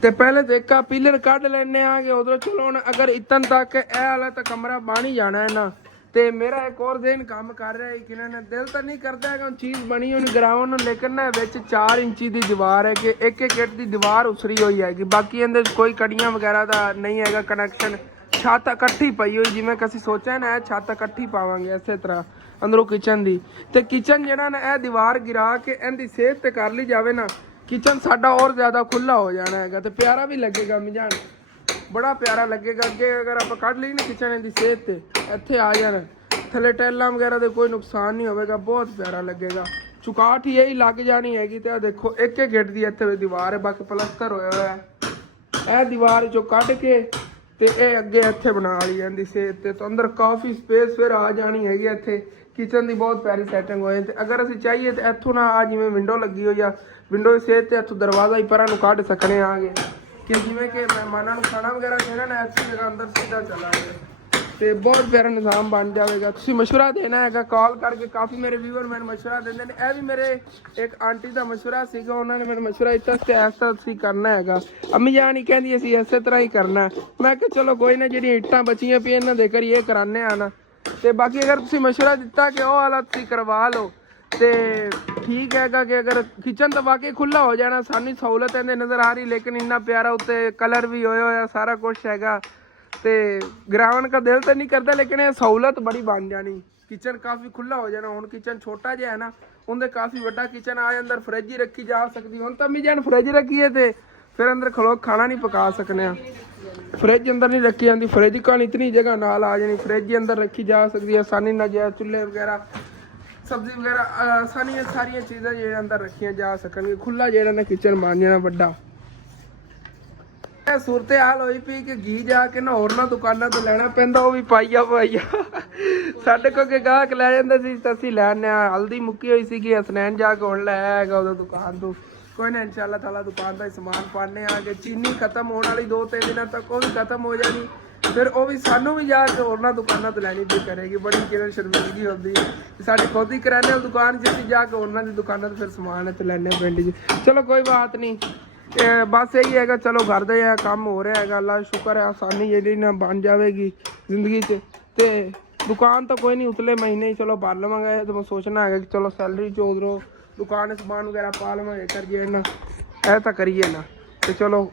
ਤੇ ਪਹਿਲੇ ਤਾਂ ਇੱਕ ਪਿਲਰ ਕੱਢ ਲੈਣੇ ਆਗੇ ਉਧਰੋਂ। ਚਲੋ ਹੁਣ ਅਗਰ ਇਤਨ ਤੱਕ ਇਹ ਵਾਲਾ ਤਾਂ ਕਮਰਾ ਬਣ ਹੀ ਜਾਣਾ ਹੈ ਨਾ। ਤੇ ਮੇਰਾ ਇੱਕ ਹੋਰ ਦਿਨ ਕੰਮ ਕਰ ਰਿਹਾ ਕਿ ਇਹਨਾਂ ਨੇ ਦਿਲ ਤਾਂ ਨਹੀਂ ਕਰਦਾ ਹੈਗਾ ਚੀਜ਼ ਬਣੀ ਹੋਣੀ ਗਰਾਊਂਡ ਨੂੰ, ਲੇਕਿਨ ਨਾ ਵਿੱਚ 4 ਇੰਚੀ ਦੀ ਦੀਵਾਰ ਹੈ ਕਿ ਇੱਕ ਇੱਟ ਦੀ ਦੀਵਾਰ ਉਸਰੀ ਹੋਈ ਹੈਗੀ। ਬਾਕੀ ਇਹਦੇ ਕੋਈ ਕੜੀਆਂ ਵਗੈਰਾ ਦਾ ਨਹੀਂ ਹੈਗਾ ਕਨੈਕਸ਼ਨ। ਛੱਤ ਇਕੱਠੀ ਪਈ ਹੋਈ, ਜਿਵੇਂ ਕਿ ਅਸੀਂ ਸੋਚਿਆ ਨਾ ਇਹ ਛੱਤ ਇਕੱਠੀ ਪਾਵਾਂਗੇ ਇਸੇ ਤਰ੍ਹਾਂ ਅੰਦਰੋਂ ਕਿਚਨ ਦੀ। ਤੇ ਕਿਚਨ ਜਿਹੜਾ ਨਾ ਇਹ ਦੀਵਾਰ ਗਿਰਾ ਕੇ ਇਹਦੀ ਸਿਹਤ ਤੇ ਕਰ ਲਈ ਜਾਵੇ ਨਾ, ਕਿਚਨ ਸਾਡਾ ਹੋਰ ਜ਼ਿਆਦਾ ਖੁੱਲਾ ਹੋ ਜਾਣਾ ਹੈਗਾ ਤੇ ਪਿਆਰਾ ਵੀ ਲੱਗੇਗਾ। ਮਿਜਾਨ ਬੜਾ ਪਿਆਰਾ ਲੱਗੇਗਾ। ਅੱਗੇ ਅਗਰ ਆਪਾਂ ਕੱਢ ਲਈ ਨਾ ਕਿਚਨ ਇਹਦੀ ਸਿਹਤ ਤੇ ਇੱਥੇ ਆ ਜਾਣ, ਥੱਲੇ ਟੈਲਾਂ ਵਗੈਰਾ ਦੇ ਕੋਈ ਨੁਕਸਾਨ ਨਹੀਂ ਹੋਵੇਗਾ, ਬਹੁਤ ਪਿਆਰਾ ਲੱਗੇਗਾ। ਚੁਕਾਟ ਹੀ ਇਹੀ ਲੱਗ ਜਾਣੀ ਹੈਗੀ। ਤੇ ਆ ਦੇਖੋ ਇੱਕ ਗਿੱਟ ਦੀ ਇੱਥੇ ਦੀਵਾਰ ਹੈ, ਬਾਕੀ ਪਲਸਤਰ ਹੋਇਆ ਹੋਇਆ ਹੈ। ਇਹ ਦੀਵਾਰ ਚੋਂ ਕੱਢ ਕੇ ਤੇ ਇਹ ਅੱਗੇ ਇੱਥੇ ਬਣਾ ਲਈ ਜਾਂਦੀ ਸਿਹਤ ਤੇ ਅੰਦਰ ਕਾਫੀ ਸਪੇਸ ਫਿਰ ਆ ਜਾਣੀ ਹੈਗੀ। ਇੱਥੇ ਕਿਚਨ ਦੀ ਬਹੁਤ ਪਿਆਰੀ ਸੈਟਿੰਗ ਹੋਏ। ਤੇ ਅਗਰ ਅਸੀਂ ਚਾਹੀਏ ਤੇ ਇੱਥੋਂ ਨਾ ਆ ਜਿਵੇਂ ਵਿੰਡੋ ਲੱਗੀ ਹੋਈ ਆ, ਵਿੰਡੋ ਦੀ ਸਿਹਤ ਤੇ ਇੱਥੋਂ ਦਰਵਾਜ਼ਾ ਹੀ ਪਰਾਂ ਨੂੰ ਕੱਢ ਸਕਣੇ ਆਗੇ ਕਿ ਜਿਵੇਂ ਕਿ ਮਹਿਮਾਨਾਂ ਨੂੰ ਖਾਣਾ ਵਗੈਰਾ ਦੇਣਾ ਨਾ ਇੱਥੇ ਜਗ੍ਹਾ ਅੰਦਰ ਸਿੱਧਾ ਚਲਾ ਜਾਏ ਤੇ ਬਹੁਤ ਪਿਆਰਾ ਨਿਜ਼ਾਮ ਬਣ ਜਾਵੇਗਾ। ਤੁਸੀਂ ਮਸ਼ਵਰਾ ਦੇਣਾ ਹੈਗਾ ਕਾਲ ਕਰਕੇ। ਕਾਫੀ ਮੇਰੇ ਵੀਵਰ ਮੈਨੂੰ ਮਸ਼ਵਰਾ ਦਿੰਦੇ ਨੇ। ਇਹ ਵੀ ਮੇਰੇ ਇੱਕ ਆਂਟੀ ਦਾ ਮਸ਼ਵਰਾ ਸੀਗਾ, ਉਹਨਾਂ ਨੇ ਮੈਨੂੰ ਮਸ਼ਵਰਾ ਦਿੱਤਾ ਤੇ ਐਸਾ ਅਸੀਂ ਕਰਨਾ ਹੈਗਾ। ਅੰਮੀ ਜਾਨ ਹੀ ਕਹਿੰਦੀ ਅਸੀਂ ਇਸੇ ਤਰ੍ਹਾਂ ਹੀ ਕਰਨਾ। ਮੈਂ ਕਿਹਾ ਚਲੋ ਕੋਈ ਨਾ, ਜਿਹੜੀਆਂ ਇੱਟਾਂ ਬਚੀਆਂ ਪਈਆਂ ਇਹਨਾਂ ਦੇ ਕਰੀਏ ਕਰਾਨੇ ਆ ਨਾ। ਤੇ ਬਾਕੀ ਅਗਰ ਤੁਸੀਂ ਮਸ਼ਵਰਾ ਦਿੱਤਾ ਕਿ ਉਹ ਵਾਲਾ ਤੁਸੀਂ ਕਰਵਾ ਲਓ ਤੇ ਠੀਕ ਹੈਗਾ ਕਿ ਅਗਰ ਕਿਚਨ ਤਾਂ ਵਾਕਈ ਖੁੱਲਾ ਹੋ ਜਾਣਾ। ਸਾਨੂੰ ਸਹੂਲਤ ਇਹਦੇ ਨਜ਼ਰ ਆ ਰਹੀ, ਲੇਕਿਨ ਇੰਨਾ ਪਿਆਰਾ ਉੱਤੇ ਕਲਰ ਵੀ ਹੋਇਆ ਹੋਇਆ ਸਾਰਾ ਕੁਛ ਹੈਗਾ। ਤੇ ਗਰਾਊਂਡ ਦਾ ਦਿਲ ਤਾਂ ਨਹੀਂ ਕਰਦਾ, ਲੇਕਿਨ ਇਹ ਸਹੂਲਤ ਬੜੀ ਬਣ ਜਾਣੀ। ਕਿਚਨ ਕਾਫੀ ਖੁੱਲਾ ਹੋ ਜਾਣਾ। ਹੁਣ ਕਿਚਨ ਛੋਟਾ ਜਿਹਾ ਹੈ ਨਾ, ਉਹਦੇ ਕਾਫੀ ਵੱਡਾ ਕਿਚਨ ਆ ਅੰਦਰ ਫਰਿੱਜ ਹੀ ਰੱਖੀ ਜਾ ਸਕਦੀ। ਹੁਣ ਤਾਂ ਅੰਮੀ ਜਾਨ ਫਰਿੱਜ ਰੱਖੀਏ ਤੇ ਫਿਰ ਅੰਦਰ ਖਲੋ ਖਾਣਾ ਨਹੀਂ ਪਕਾ ਸਕਨੇ ਆ। ਫਰਿੱਜ ਅੰਦਰ ਨਹੀਂ ਰੱਖੀ ਜਾਂਦੀ, ਫਰਿੱਜ ਕਾਲ ਇਤਨੀ ਜਗ੍ਹਾ ਨਾਲ ਆ ਜਾਣੀ। ਫਰਿੱਜ ਅੰਦਰ ਰੱਖੀ ਜਾ ਸਕਦੀ ਹੈ ਆਸਾਨੀ ਨਾਲ, ਜਿਹਾ ਚੁੱਲ੍ਹੇ ਵਗੈਰਾ ਸਬਜ਼ੀ ਵਗੈਰਾ ਆਸਾਨੀਆਂ ਸਾਰੀਆਂ ਚੀਜ਼ਾਂ ਜਿਹੜੇ ਅੰਦਰ ਰੱਖੀਆਂ ਜਾ ਸਕਣਗੀਆਂ। ਖੁੱਲਾ ਜਿਹੜਾ ਨਾ ਕਿਚਨ ਬਣ ਜਾਣਾ ਵੱਡਾ। ਸੂਰਤ ਹਾਲ ਹੋਈ ਪਈ ਕਿ ਘੀ ਜਾ ਕੇ ਨਾ ਹੋਰਨਾਂ ਦੁਕਾਨਾਂ ਤੋਂ ਲੈਣਾ ਪੈਂਦਾ, ਉਹ ਵੀ ਪਾਈਆ ਸਾਡੇ ਕੋਲ ਕੇ ਗਾਹਕ ਲੈ ਜਾਂਦੇ ਸੀ ਤਾਂ ਅਸੀਂ ਲੈਣੇ ਆ। ਹਲਦੀ ਮੁੱਕੀ ਹੋਈ ਸੀਗੀ, ਹਸਨੈਨ ਜਾ ਕੇ ਹੁਣ ਲੈ ਆਏਗਾ ਉਹਦਾ ਦੁਕਾਨ ਤੋਂ। ਕੋਈ ਨਾ ਇਨਸ਼ਾਅੱਲਾ ਤਾਲਾ ਦੁਕਾਨ ਦਾ ਹੀ ਸਮਾਨ ਪਾਣੇ ਆ ਕਿ ਚੀਨੀ ਖਤਮ ਹੋਣ ਵਾਲੀ 2-3 ਦਿਨਾਂ ਤੱਕ, ਉਹ ਵੀ ਖਤਮ ਹੋ ਜਾਣੀ। ਫਿਰ ਉਹ ਵੀ ਸਾਨੂੰ ਵੀ ਜਾ ਕੇ ਹੋਰਨਾਂ ਦੁਕਾਨਾਂ ਤੋਂ ਲੈਣੀ ਪਈ ਕਰੇਗੀ। ਬੜੀ ਕਿਰਨ ਸ਼ਰਮਿੰਦਗੀ ਹੁੰਦੀ ਕਿ ਸਾਡੀ ਖੁਦ ਹੀ ਕਰਿਆਨੇ ਵਾਲੀ ਦੁਕਾਨ ਜਿੱਥੇ ਜਾ ਕੇ ਹੋਰਨਾਂ ਦੀ ਦੁਕਾਨਾਂ ਤੋਂ ਫਿਰ ਸਮਾਨ ਇੱਥੇ ਲੈਣੇ ਪਿੰਡ 'ਚ। ਚਲੋ ਕੋਈ ਬਾਤ ਨਹੀਂ, ਬਸ ਇਹੀ ਹੈਗਾ। ਚਲੋ ਘਰ ਦਾ ਇਹ ਕੰਮ ਹੋ ਰਿਹਾ ਹੈਗਾ, ਅੱਲਾ ਸ਼ੁਕਰ ਹੈ ਆਸਾਨੀ ਜਿਹੜੀ ਨਾ ਬਣ ਜਾਵੇਗੀ ਜ਼ਿੰਦਗੀ 'ਚ। ਤੇ ਦੁਕਾਨ ਤਾਂ ਕੋਈ ਨਹੀਂ ਉਤਲੇ ਮਹੀਨੇ ਹੀ ਚਲੋ ਭਰ ਲਵਾਂਗੇ। ਤੇ ਮੈਂ ਸੋਚਣਾ ਹੈਗਾ ਕਿ ਚਲੋ ਸੈਲਰੀ 'ਚ ਉਧਰੋਂ ਦੁਕਾਨ ਸਮਾਨ ਵਗੈਰਾ ਪਾ ਲਵਾਂਗੇ, ਕਰੀਏ ਨਾ ਇਹ ਤਾਂ ਕਰੀਏ ਨਾ, ਤੇ ਚਲੋ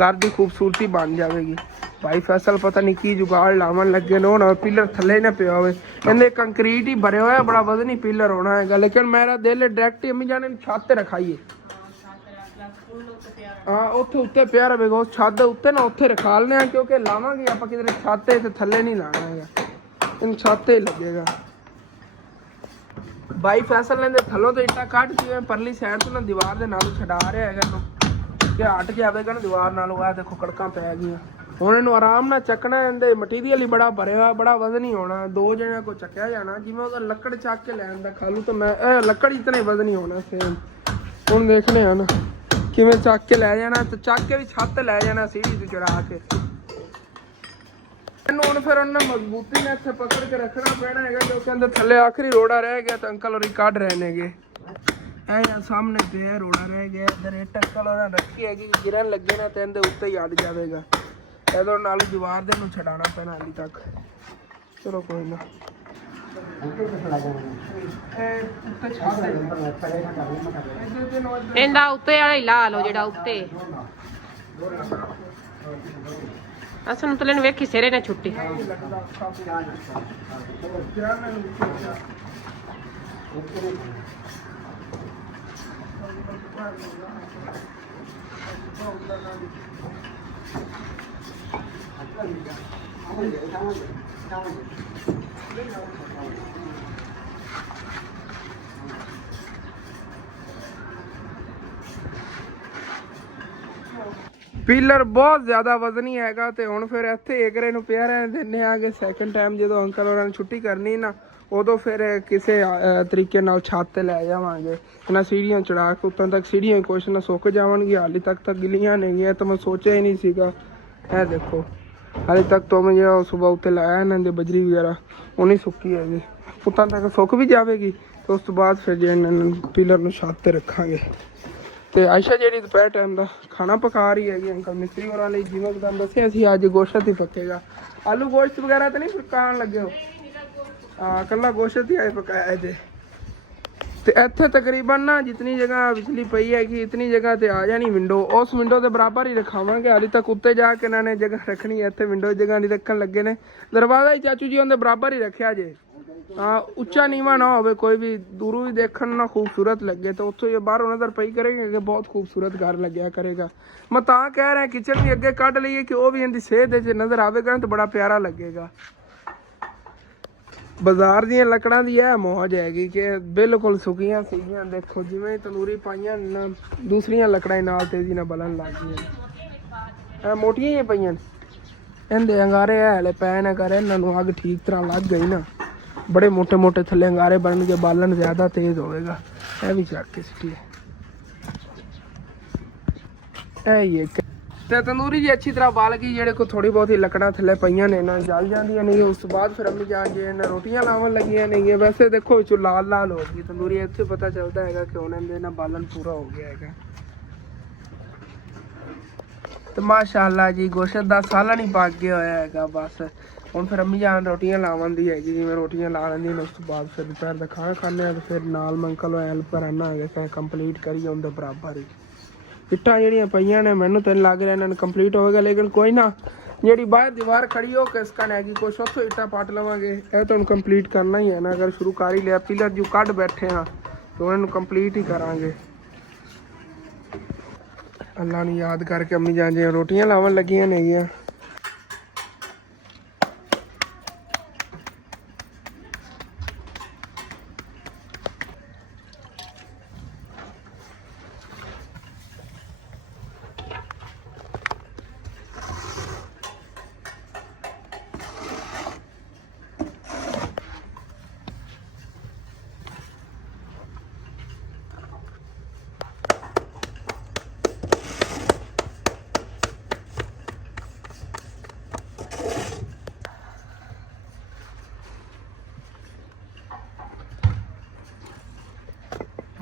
ਘਰ ਦੀ ਖੂਬਸੂਰਤੀ ਬਣ ਜਾਵੇਗੀ। ਭਾਈ ਫੈਸਲ ਪਤਾ ਨਹੀਂ ਕੀ ਜੁਗਾੜ ਲਾਵਣ ਲੱਗੇ ਨੇ, ਹੁਣ ਪਿਲਰ ਥੱਲੇ ਨਾ ਪਿਆ ਹੋਵੇ, ਕਹਿੰਦੇ ਕੰਕਰੀਟ ਹੀ ਭਰਿਆ ਹੋਇਆ, ਬੜਾ ਵਜ਼ਨੀ ਪਿਲਰ ਹੋਣਾ ਹੈਗਾ। ਲੇਕਿਨ ਮੇਰਾ ਦਿਲ ਡਾਇਰੈਕਟ ਹੀ ਅੰਮੀ ਜਾਨ ਨੂੰ ਛੱਤ ਤੇ ਰਖਾਈਏ। ਹਾਂ ਉੱਥੇ ਉੱਤੇ ਪਿਆ ਰਵੇਗਾ, ਉਸ ਛੱਤ ਦੇ ਉੱਤੇ ਨਾ ਉੱਥੇ ਰਖਾ ਲੈਣੇ ਆ, ਕਿਉਂਕਿ ਲਾਵਾਂਗੇ ਆਪਾਂ ਕਿਧਰੇ ਛੱਤ ਤੇ ਥੱਲੇ ਨਹੀਂ ਲਾਣਾ ਹੈਗਾ, ਇਹਨੂੰ ਛੱਤ ਤੇ ਹੀ ਲੱਗੇਗਾ। ਬਾਈ ਫੈਸਲ ਲੈਂਦੇ ਥੱਲੋਂ ਤੇ ਇੱਟਾਂ ਕੱਢ ਜਿਵੇਂ ਪਰਲੀ ਸਾਈਡ ਤੋਂ ਨਾ ਦੀਵਾਰ ਦੇ ਨਾਲ ਛਡਾ ਰਿਹਾ ਹੈਗਾ ਇਹਨੂੰ, ਕਿ ਹਟ ਕੇ ਆਵੇਗਾ ਨਾ ਦੀਵਾਰ ਨਾਲੋਂ। ਆ ਦੇਖੋ ਕੜਕਾਂ ਪੈ ਗਈਆਂ, ਹੁਣ ਇਹਨੂੰ ਆਰਾਮ ਨਾਲ ਚੱਕਣਾ। ਇਹਦੇ ਮਟੀਰੀਅਲ ਹੀ ਬੜਾ ਭਰਿਆ ਹੋਇਆ, ਬੜਾ ਵਜ਼ਨੀ ਹੋਣਾ, 2 ਜਣਿਆਂ ਕੋ ਚੱਕਿਆ ਜਾਣਾ। ਜਿਵੇਂ ਉਹਦਾ ਲੱਕੜ ਚੱਕ ਕੇ ਲੈਣ ਦਾ ਖਾਲੂ, ਤਾਂ ਮੈਂ ਇਹ ਲੱਕੜ ਇਤਨੇ ਵਜ਼ਨੀ ਹੋਣਾ ਸੇਮ। ਹੁਣ ਦੇਖਣੇ ਆ ਨਾ ਕਿਵੇਂ ਚੱਕ ਕੇ ਲੈ ਜਾਣਾ, ਤੇ ਚੱਕ ਕੇ ਵੀ ਛੱਤ ਲੈ ਜਾਣਾ ਸੀੜੀ ਤੇ ਚੜਾ ਕੇ ਇਹਨੂੰ। ਹੁਣ ਫਿਰ ਉਹਨਾਂ ਮਜ਼ਬੂਤੀ ਨਾਲ ਇੱਥੇ ਪਕੜ ਕੇ ਰੱਖਣਾ ਪੈਣਾ ਹੈਗਾ, ਜੋ ਕਹਿੰਦੇ ਥੱਲੇ ਆਖਰੀ ਰੋੜਾ ਰਹਿ ਗਿਆ, ਤਾਂ ਅੰਕਲ ਹੋਰੀ ਕੱਢ ਰਹੇ ਨੇਗੇ। ਇਹ ਸਾਹਮਣੇ ਪਿਆ ਰੋੜਾ ਰਹਿ ਗਿਆ, ਇਧਰ ਇਹ ਟੱਕਲ ਉਹਨਾਂ ਰੱਖੀ ਹੈਗੀ, ਗਿਰਨ ਲੱਗੇ ਨਾ ਤੇ ਇਹਦੇ ਉੱਤੇ ਹੀ ਅੜ ਜਾਵੇਗਾ। ਇਹਦੇ ਨਾਲ ਦੀਵਾਰ ਦੇ ਨੂੰ ਛਡਾਉਣਾ ਪੈਣਾ ਹਾਲੀ ਤੱਕ। ਚਲੋ ਕੋਈ ਨਾ, ਇਹਦਾ ਉੱਤੇ ਵਾਲਾ ਹੀ ਲਾ ਲਓ, ਜਿਹੜਾ ਉੱਤੇ ਅਸਨ ਤਲੇ ਨੂੰ ਵੇਖੀ ਸਿਰੇ ਨਾ ਛੁੱਟੀ। ਪਿਲਰ ਬਹੁਤ ਜ਼ਿਆਦਾ ਵਜ਼ਨੀ ਹੈਗਾ, ਤੇ ਹੁਣ ਫਿਰ ਇੱਥੇ ਏਕਰੇ ਨੂੰ ਪਿਆ ਰਹਿਣ ਦਿੰਦੇ ਆਗੇ। ਸੈਕਿੰਡ ਟਾਈਮ ਜਦੋਂ ਅੰਕਲ ਹੋਰਾਂ ਨੇ ਛੁੱਟੀ ਕਰਨੀ ਨਾ, ਉਦੋਂ ਫਿਰ ਕਿਸੇ ਤਰੀਕੇ ਨਾਲ ਛੱਤ ਤੇ ਲੈ ਜਾਵਾਂਗੇ। ਇਹਨਾਂ ਸੀੜੀਆਂ ਚੜਾ ਕੇ ਉੱਤੋਂ ਤੱਕ, ਸੀੜੀਆਂ ਕੁਛ ਨਾ ਸੁੱਕ ਜਾਵਣਗੀਆਂ, ਹਾਲੇ ਤੱਕ ਤਾਂ ਗਿੱਲੀਆਂ ਨਹੀਂ, ਤਾਂ ਮੈਂ ਸੋਚਿਆ ਹੀ ਨਹੀਂ ਸੀਗਾ। ਇਹ ਦੇਖੋ ਹਾਲੇ ਤੱਕ ਤੋਂ ਮੈਂ ਜਿਹੜਾ ਸੁਬਾ ਉੱਤੇ ਲਾਇਆ ਇਹਨਾਂ ਦੇ ਬਜਰੀ ਵਗੈਰਾ ਉਹ ਨਹੀਂ ਸੁੱਕੀ ਹੈਗੀ, ਉੱਤੋਂ ਤੱਕ ਸੁੱਕ ਵੀ ਜਾਵੇਗੀ। ਤੇ ਉਸ ਤੋਂ ਬਾਅਦ ਫਿਰ ਜੇ ਇਹਨਾਂ ਨੂੰ ਪਿਲਰ ਨੂੰ ਛੱਤ ਤੇ ਰੱਖਾਂਗੇ। ਤੇ ਆਇਸ਼ਾ ਜਿਹੜੀ ਦੁਪਹਿਰ ਟਾਈਮ ਦਾ ਖਾਣਾ ਪਕਾ ਰਹੀ ਹੈਗੀ ਅੰਕਲ ਮਿਸਤਰੀ ਹੋਰਾਂ ਲਈ। ਜਿਵੇਂ ਕਿ ਤੁਹਾਨੂੰ ਦੱਸਿਆ ਸੀ ਅੱਜ ਗੋਸ਼ਤ ਹੀ ਪੱਕੇਗਾ, ਆਲੂ ਗੋਸ਼ਤ ਵਗੈਰਾ ਤਾਂ ਨਹੀਂ ਪਕਾਉਣ ਲੱਗੇ ਹੋ? ਹਾਂ ਕੱਲਾ ਗੋਸ਼ਤ ਹੀ ਆਏ ਪਕਾਇਆ ਜੇ। ਤੇ ਇੱਥੇ ਤਕਰੀਬਨ ਨਾ ਜਿਤਨੀ ਜਗ੍ਹਾ ਬਿਜਲੀ ਪਈ ਹੈਗੀ ਇਤਨੀ ਜਗ੍ਹਾ ਤੇ ਆ ਜਾਣੀ ਵਿੰਡੋ, ਉਸ ਵਿੰਡੋ ਦੇ ਬਰਾਬਰ ਹੀ ਰਖਾਵਾਂਗੇ। ਹਾਲੇ ਤੱਕ ਉੱਤੇ ਜਾ ਕੇ ਇਹਨਾਂ ਨੇ ਜਗ੍ਹਾ ਰੱਖਣੀ ਹੈ, ਇੱਥੇ ਵਿੰਡੋ ਜਗ੍ਹਾ ਨਹੀਂ ਰੱਖਣ ਲੱਗੇ ਨੇ। ਦਰਵਾਜ਼ਾ ਹੀ ਚਾਚੂ ਜੀ ਉਹਦੇ ਬਰਾਬਰ ਹੀ ਰੱਖਿਆ ਜੇ, ਹਾਂ ਉੱਚਾ ਨੀਵਾਂ ਨਾ ਹੋਵੇ, ਕੋਈ ਵੀ ਦੂਰੋਂ ਵੀ ਦੇਖਣ ਨਾ ਖੂਬਸੂਰਤ ਲੱਗੇ। ਤੇ ਉੱਥੋਂ ਜੇ ਬਾਹਰੋਂ ਨਜ਼ਰ ਪਈ ਕਰੇਗਾ ਕਿ ਬਹੁਤ ਖੂਬਸੂਰਤ ਘਰ ਲੱਗਿਆ ਕਰੇਗਾ। ਮੈਂ ਤਾਂ ਕਹਿ ਰਿਹਾ ਕਿਚਨ ਵੀ ਅੱਗੇ ਕੱਢ ਲਈਏ ਕਿ ਉਹ ਵੀ ਇਹਦੀ ਸੇਧ ਦੇ 'ਚ ਨਜ਼ਰ ਆਵੇਗਾ ਤਾਂ ਬੜਾ ਪਿਆਰਾ ਲੱਗੇਗਾ। ਬਾਜ਼ਾਰ ਦੀਆਂ ਲੱਕੜਾਂ ਦੀ ਇਹ ਮੌਜ ਹੈਗੀ ਕਿ ਬਿਲਕੁਲ ਸੁੱਕੀਆਂ ਸੀਗੀਆਂ, ਦੇਖੋ ਜਿਵੇਂ ਤੰਦੂਰੀ ਪਾਈਆਂ ਨਾ, ਦੂਸਰੀਆਂ ਲੱਕੜਾਂ ਨਾਲ ਤੇਜ਼ੀ ਨਾਲ ਬਲਣ ਲੱਗ ਗਈਆਂ। ਇਹ ਮੋਟੀਆਂ ਹੀ ਪਈਆਂ ਇਹਦੇ ਅੰਗਾਰੇ ਹਲੇ ਪੈ ਨਾ ਕਰ, ਇਹਨਾਂ ਨੂੰ ਅੱਗ ਠੀਕ ਤਰ੍ਹਾਂ ਲੱਗ ਗਈ ਨਾ, ਬੜੇ ਮੋਟੇ ਮੋਟੇ ਥੱਲੇ ਅੰਗਾਰੇ ਬਣਨਗੇ, ਬਾਲਣ ਜ਼ਿਆਦਾ ਤੇਜ਼ ਹੋਵੇਗਾ। ਇਹ ਵੀ ਚੱਕ ਕੇ ਸਿੱਟੀ ਇਹ ਹੀ ਇੱਕ ਤੇ ਤੰਦੂਰੀ ਜੀ ਅੱਛੀ ਤਰ੍ਹਾਂ ਬਾਲ ਗਈ। ਜਿਹੜੇ ਕੋ ਥੋੜੀ ਬਹੁਤੀ ਲੱਕੜਾਂ ਥੱਲੇ ਪਈਆਂ ਨੇ ਨਾ ਜਲ ਜਾਂਦੀਆਂ ਨਹੀਂ। ਉਸ ਤੋਂ ਬਾਅਦ ਫਿਰ ਅੰਮੀ ਜਾਨ ਜੇ ਇਹਨਾਂ ਰੋਟੀਆਂ ਲਾਉਣ ਲੱਗੀਆਂ ਨਹੀਂ। ਵੈਸੇ ਦੇਖੋ ਵਿੱਚੋਂ ਲਾਲ ਲਾਲ ਹੋ ਗਈ ਤੰਦੂਰੀ, ਇੱਥੇ ਪਤਾ ਚੱਲਦਾ ਹੈਗਾ ਕਿ ਹੁਣ ਇਹਦੇ ਨਾਲ ਬਾਲਣ ਪੂਰਾ ਹੋ ਗਿਆ ਹੈਗਾ। ਤੇ ਮਾਸ਼ਾਅੱਲਾ ਜੀ ਗੋਸ਼ਤ ਦਾ ਸਾਲਣ ਹੀ ਪੱਕ ਗਿਆ ਹੋਇਆ ਹੈਗਾ। ਬਸ ਹੁਣ ਫਿਰ ਅੰਮੀ ਜਾਨ ਰੋਟੀਆਂ ਲਾਉਂਦੀ ਹੈਗੀ, ਜਿਵੇਂ ਰੋਟੀਆਂ ਲਾ ਲੈਂਦੀ ਨੇ। ਉਸ ਤੋਂ ਬਾਅਦ ਫਿਰ ਦੁਪਹਿਰ ਦਾ ਖਾਣਾ ਖਾਂਦੇ ਹਾਂ, ਤੇ ਫਿਰ ਨਾਲ ਮੰਕਲ ਹੈਲਪ ਕਰਾਨਾ ਹੈਗਾ ਕਿ ਕੰਪਲੀਟ ਕਰੀਏ ਉਹਦੇ ਬਰਾਬਰ ਹੀ। ਇੱਟਾਂ ਜਿਹੜੀਆਂ ਪਈਆਂ ਨੇ ਮੈਨੂੰ ਤਾਂ ਲੱਗ ਰਿਹਾ ਇਹਨਾਂ ਨੂੰ ਕੰਪਲੀਟ ਹੋਵੇਗਾ, ਲੇਕਿਨ ਕੋਈ ਨਾ, ਜਿਹੜੀ ਬਾਹਰ ਦੀਵਾਰ ਖੜੀ ਹੋ ਕਿਸਕਨ ਹੈਗੀ ਕੁਛ ਉੱਥੋਂ ਇੱਟਾਂ ਪੱਟ ਲਵਾਂਗੇ। ਇਹ ਤੁਹਾਨੂੰ ਕੰਪਲੀਟ ਕਰਨਾ ਹੀ ਹੈ ਨਾ, ਅਗਰ ਸ਼ੁਰੂ ਕਰ ਹੀ ਲਿਆ। ਪਿਲਰ ਜੋ ਕੱਢ ਬੈਠੇ ਹਾਂ ਤਾਂ ਉਹਨਾਂ ਨੂੰ ਕੰਪਲੀਟ ਹੀ ਕਰਾਂਗੇ। ਅੱਲਾ ਨੂੰ ਯਾਦ ਕਰਕੇ ਅੰਮੀ ਜਾਨ ਜੀ ਰੋਟੀਆਂ ਲਾਉਣ ਲੱਗੀਆਂ ਨੇਗੀਆਂ।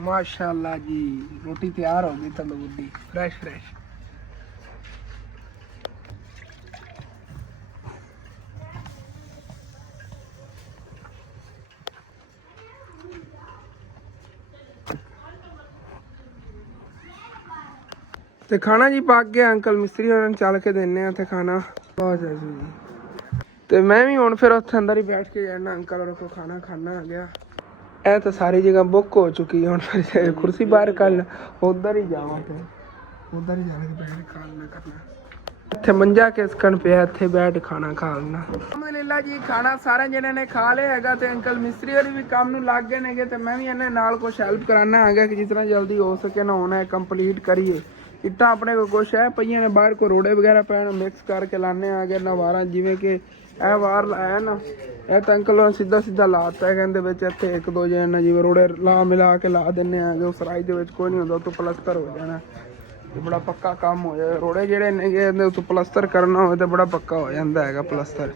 माशाल्लाह जी, रोटी तैयार हो गई तंदूर दी, फ्रेश फ्रेश। ਤੇ ਖਾਣਾ ਜੀ ਪੱਕ ਗਿਆ, ਅੰਕਲ ਮਿਸਤਰੀ ਹੋਰਾਂ ਨੂੰ ਚੱਲ ਕੇ ਦਿੰਨੇ ਆ ਤੇ ਖਾਣਾ ਬਹੁਤ ਹੈ ਜੀ। ਤੇ ਮੈਂ ਵੀ ਹੁਣ ਫਿਰ ਉੱਥੇ ਅੰਦਰ ਹੀ ਬੈਠ ਕੇ ਜਾਣਾ, ਅੰਕਲ ਹੋਰਾਂ ਕੋਲ ਖਾਣਾ ਖਾਣਾ ਆ ਗਿਆ। ਇਹ ਤਾਂ ਸਾਰੀ ਜਗ੍ਹਾ ਬੁੱਕ ਹੋ ਚੁੱਕੀ ਹੁਣ, ਫਿਰ ਕੁਰਸੀ ਬਾਹਰ ਕੱਲ ਉਧਰ ਹੀ ਜਾਵਾਂ ਤੇ ਉਧਰ ਹੀ ਜਾ ਕੇ ਬੈਠ ਖਾਣਾ ਕਰਨਾ। ਇੱਥੇ ਮੰਜਾ ਕਿਸਕਣ ਪਿਆ, ਇੱਥੇ ਬੈਠ ਖਾਣਾ ਖਾ ਲੈਣਾ। ਅਲਹਮਦੁਲਿਲਾ ਜੀ, ਖਾਣਾ ਸਾਰੇ ਜਣੇ ਨੇ ਖਾ ਲਿਆ ਹੈਗਾ ਤੇ ਅੰਕਲ ਮਿਸਤਰੀ ਹੋਰੀ ਵੀ ਕੰਮ ਨੂੰ ਲੱਗ ਗਏ ਨੇਗੇ ਤੇ ਮੈਂ ਵੀ ਇਹਨਾਂ ਨਾਲ ਕੁਛ ਹੈਲਪ ਕਰਾਨਾ ਹੈਗਾ ਕਿ ਜਿਸ ਤਰ੍ਹਾਂ ਜਲਦੀ ਹੋ ਸਕੇ ਨਾ ਹੋਣਾ ਕੰਪਲੀਟ ਕਰੀਏ। ਇੱਟਾਂ ਆਪਣੇ ਕੋਲ ਕੁਛ ਹੈ ਪਈਆਂ ਨੇ ਬਾਹਰ, ਕੋ ਰੋੜੇ ਵਗੈਰਾ ਪੈਣ ਮਿਕਸ ਕਰਕੇ ਲਾਣੇ ਆ ਗਏ ਨਾ ਵਾਰਾਂ, ਜਿਵੇਂ ਕਿ ਇਹ ਵਾਰ ਲਾਇਆ ਨਾ, ਇਹ ਤਾਂ ਅੰਕਲ ਨੂੰ ਸਿੱਧਾ ਸਿੱਧਾ ਲਾਤਾ ਕਹਿੰਦੇ ਵਿੱਚ ਇੱਥੇ ਇੱਕ ਦੋ ਜਣੇ ਜਿਵੇਂ ਰੋੜੇ ਲਾ ਮਿਲਾ ਕੇ ਲਾ ਦਿੰਨੇ ਆ, ਉਸ ਰਾਈ ਦੇ ਵਿੱਚ ਕੋਈ ਨਹੀਂ ਹੁੰਦਾ, ਉੱਤੋਂ ਪਲਸਤਰ ਹੋ ਜਾਣਾ ਤੇ ਬੜਾ ਪੱਕਾ ਕੰਮ ਹੋ ਜਾਏ। ਰੋੜੇ ਜਿਹੜੇ ਨੇਗੇ ਇਹਦੇ ਉੱਤੋਂ ਪਲਸਤਰ ਕਰਨਾ ਹੋਵੇ ਤੇ ਬੜਾ ਪੱਕਾ ਹੋ ਜਾਂਦਾ ਹੈਗਾ ਪਲਸਤਰ।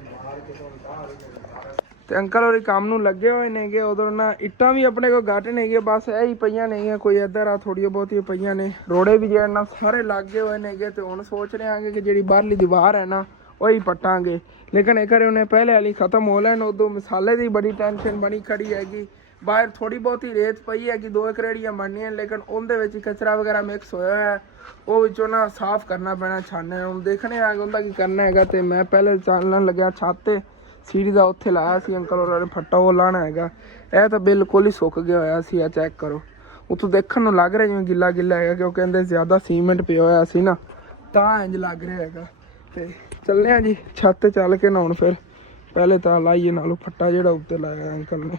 ਤੇ ਅੰਕਲ ਹੋਰੀ ਕੰਮ ਨੂੰ ਲੱਗੇ ਹੋਏ ਨੇਗੇ। ਉਧਰ ਨਾ ਇੱਟਾਂ ਵੀ ਆਪਣੇ ਕੋਲ ਘੱਟ ਨੇਗੇ, ਬਸ ਇਹ ਹੀ ਪਈਆਂ ਨੇਗੀਆਂ, ਕੋਈ ਇੱਧਰ ਆ ਥੋੜ੍ਹੀਆਂ ਬਹੁਤੀਆਂ ਪਈਆਂ ਨੇ। ਰੋੜੇ ਵੀ ਜਿਹੜੇ ਨਾ ਸਾਰੇ ਲੱਗੇ ਹੋਏ ਨੇਗੇ ਤੇ ਹੁਣ ਸੋਚ ਰਹੇ ਆਂਗੇ ਕਿ ਜਿਹੜੀ ਬਾਹਰਲੀ ਦੀਵਾਰ ਹੈ ਨਾ ਉਹੀ ਪੱਟਾਂਗੇ, ਲੇਕਿਨ ਇਹ ਕਰੇ ਉਹਨੇ ਪਹਿਲੇ ਵਾਲੀ ਖਤਮ ਹੋ ਲੈਣ। ਉਦੋਂ ਮਸਾਲੇ ਦੀ ਬੜੀ ਟੈਨਸ਼ਨ ਬਣੀ ਖੜੀ ਹੈਗੀ। ਬਾਹਰ ਥੋੜੀ ਬਹੁਤੀ ਰੇਤ ਪਈ ਹੈਗੀ, 2 ਕਰੇੜੀਆਂ ਬਣਨੀਆਂ, ਲੇਕਿਨ ਉਹਦੇ ਵਿੱਚ ਕਚਰਾ ਵਗੈਰਾ ਮਿਕਸ ਹੋਇਆ ਹੈ, ਉਹ ਵਿੱਚੋਂ ਨਾ ਸਾਫ਼ ਕਰਨਾ ਪੈਣਾ ਛਾਨੇ। ਹੁਣ ਦੇਖਣੇ ਆ ਉਹਦਾ ਕੀ ਕਰਨਾ ਹੈਗਾ। ਤੇ ਮੈਂ ਪਹਿਲੇ ਚੱਲਣ ਲੱਗਿਆ ਛੱਤ ਤੇ, ਸੀੜੀ ਦਾ ਉੱਥੇ ਲਾਇਆ ਸੀ ਅੰਕਲ ਹੋਰਾਂ ਨੇ ਫੱਟਾ, ਉਹ ਲਾਣਾ ਹੈਗਾ। ਇਹ ਤਾਂ ਬਿਲਕੁਲ ਹੀ ਸੁੱਕ ਗਿਆ ਹੋਇਆ ਸੀ, ਆ ਚੈੱਕ ਕਰੋ। ਉੱਥੋਂ ਦੇਖਣ ਨੂੰ ਲੱਗ ਰਿਹਾ ਜਿਵੇਂ ਗਿੱਲਾ ਗਿੱਲਾ ਹੈਗਾ, ਕਿਉਂ ਕਹਿੰਦੇ ਜ਼ਿਆਦਾ ਸੀਮੈਂਟ ਪਿਆ ਹੋਇਆ ਸੀ ਨਾ, ਤਾਂ ਇੰਝ ਲੱਗ ਰਿਹਾ ਹੈਗਾ। ਤੇ ਚੱਲੇ ਆ ਜੀ ਛੱਤ ਤੇ ਚੱਲ ਕੇ ਨਹਾਉਣ। ਫਿਰ ਪਹਿਲੇ ਤਾਂ ਲਾਈਏ ਨਾਲੋਂ ਫੱਟਾ ਜਿਹੜਾ ਉੱਤੇ ਲਾਇਆ ਅੰਕਲ ਨੇ।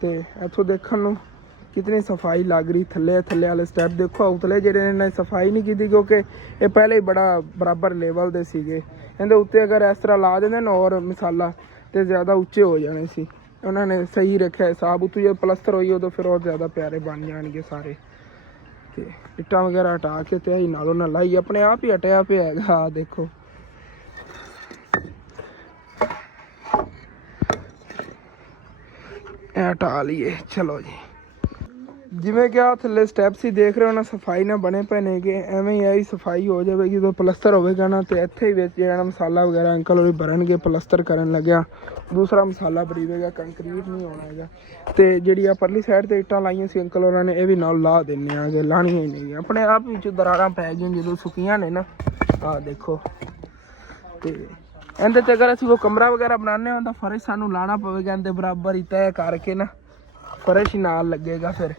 ਤੇ ਇੱਥੋਂ ਦੇਖਣ ਨੂੰ ਕਿਤਨੀ ਸਫਾਈ ਲੱਗ ਰਹੀ, ਥੱਲੇ ਵਾਲੇ ਸਟੈਪ ਦੇਖੋ, ਉਤਲੇ ਜਿਹੜੇ ਨੇ ਸਫਾਈ ਨਹੀਂ ਕੀਤੀ ਕਿਉਂਕਿ ਇਹ ਪਹਿਲੇ ਹੀ ਬੜਾ ਬਰਾਬਰ ਲੈਵਲ ਦੇ ਸੀਗੇ। ਇਹਦੇ ਉੱਤੇ ਅਗਰ ਇਸ ਤਰ੍ਹਾਂ ਲਾ ਦਿੰਦੇ ਨਾ ਔਰ ਮਸਾਲਾ ਤੇ ਜ਼ਿਆਦਾ ਉੱਚੇ ਹੋ ਜਾਣੇ ਸੀ। ਉਹਨਾਂ ਨੇ ਸਹੀ ਰੱਖਿਆ ਹਿਸਾਬ। ਉੱਤੋਂ ਜਦੋਂ ਪਲਸਤਰ ਹੋਈ ਉਦੋਂ ਫਿਰ ਹੋਰ ਜ਼ਿਆਦਾ ਪਿਆਰੇ ਬਣ ਜਾਣਗੇ ਸਾਰੇ। ਤੇ ਇੱਟਾਂ ਵਗੈਰਾ ਹਟਾ ਕੇ ਤੇ ਅਸੀਂ ਨਾਲੋਂ ਨਾਲ ਲਾਈ, ਆਪਣੇ ਆਪ ਹੀ ਹਟਿਆ ਪਿਆ ਹੈਗਾ। ਆਹ ਦੇਖੋ ਇਹ ਹਟਾ ਲਈਏ। ਚਲੋ ਜੀ, ਜਿਵੇਂ ਕਿ ਆ ਥੱਲੇ ਸਟੈਪਸ ਹੀ ਦੇਖ ਰਹੇ ਹੋ ਨਾ, ਸਫਾਈ ਨਾ ਬਣੇ ਪਏ ਨੇਗੇ, ਐਵੇਂ ਹੀ ਆਹੀ ਸਫਾਈ ਹੋ ਜਾਵੇਗੀ ਜਦੋਂ ਪਲਸਤਰ ਹੋਵੇਗਾ ਨਾ। ਤੇ ਇੱਥੇ ਹੀ ਵਿੱਚ ਜਿਹੜਾ ਮਸਾਲਾ ਵਗੈਰਾ ਅੰਕਲ ਹੋਰੀ ਭਰਨਗੇ, ਪਲਸਤਰ ਕਰਨ ਲੱਗਿਆ ਦੂਸਰਾ ਮਸਾਲਾ ਭਰੀਵੇਗਾ, ਕੰਕਰੀਟ ਨਹੀਂ ਹੋਣਾ ਹੈਗਾ। ਤੇ ਜਿਹੜੀ ਆ ਪਰਲੀ ਸਾਈਡ ਤੇ ਇੱਟਾਂ ਲਾਈਆਂ ਸੀ ਅੰਕਲ ਹੋਰਾਂ ਨੇ, ਇਹ ਵੀ ਨਾਲ ਲਾ ਦਿੰਨੇ ਆਗੇ, ਲਾਣੀਆਂ ਹੀ ਨਹੀਂ ਆਪਣੇ ਆਪ ਵਿੱਚ ਦਰਾਰਾਂ ਪੈ ਗਈਆਂ ਜਦੋਂ ਸੁੱਕੀਆਂ ਨੇ ਨਾ। ਆਹ ਦੇਖੋ, ਤੇ ਇਹਦੇ ਤੇ ਅਗਰ ਅਸੀਂ ਕੋਈ ਕਮਰਾ ਵਗੈਰਾ ਬਣਾਉਂਦੇ ਹਾਂ ਤਾਂ ਫਰਸ਼ ਸਾਨੂੰ ਲਾਣਾ ਪਵੇਗਾ ਇਹਦੇ ਬਰਾਬਰ ਹੀ ਤੈਅ ਕਰਕੇ ਨਾ, ਫਰਸ਼ ਹੀ ਨਾਲ ਲੱਗੇਗਾ ਫਿਰ।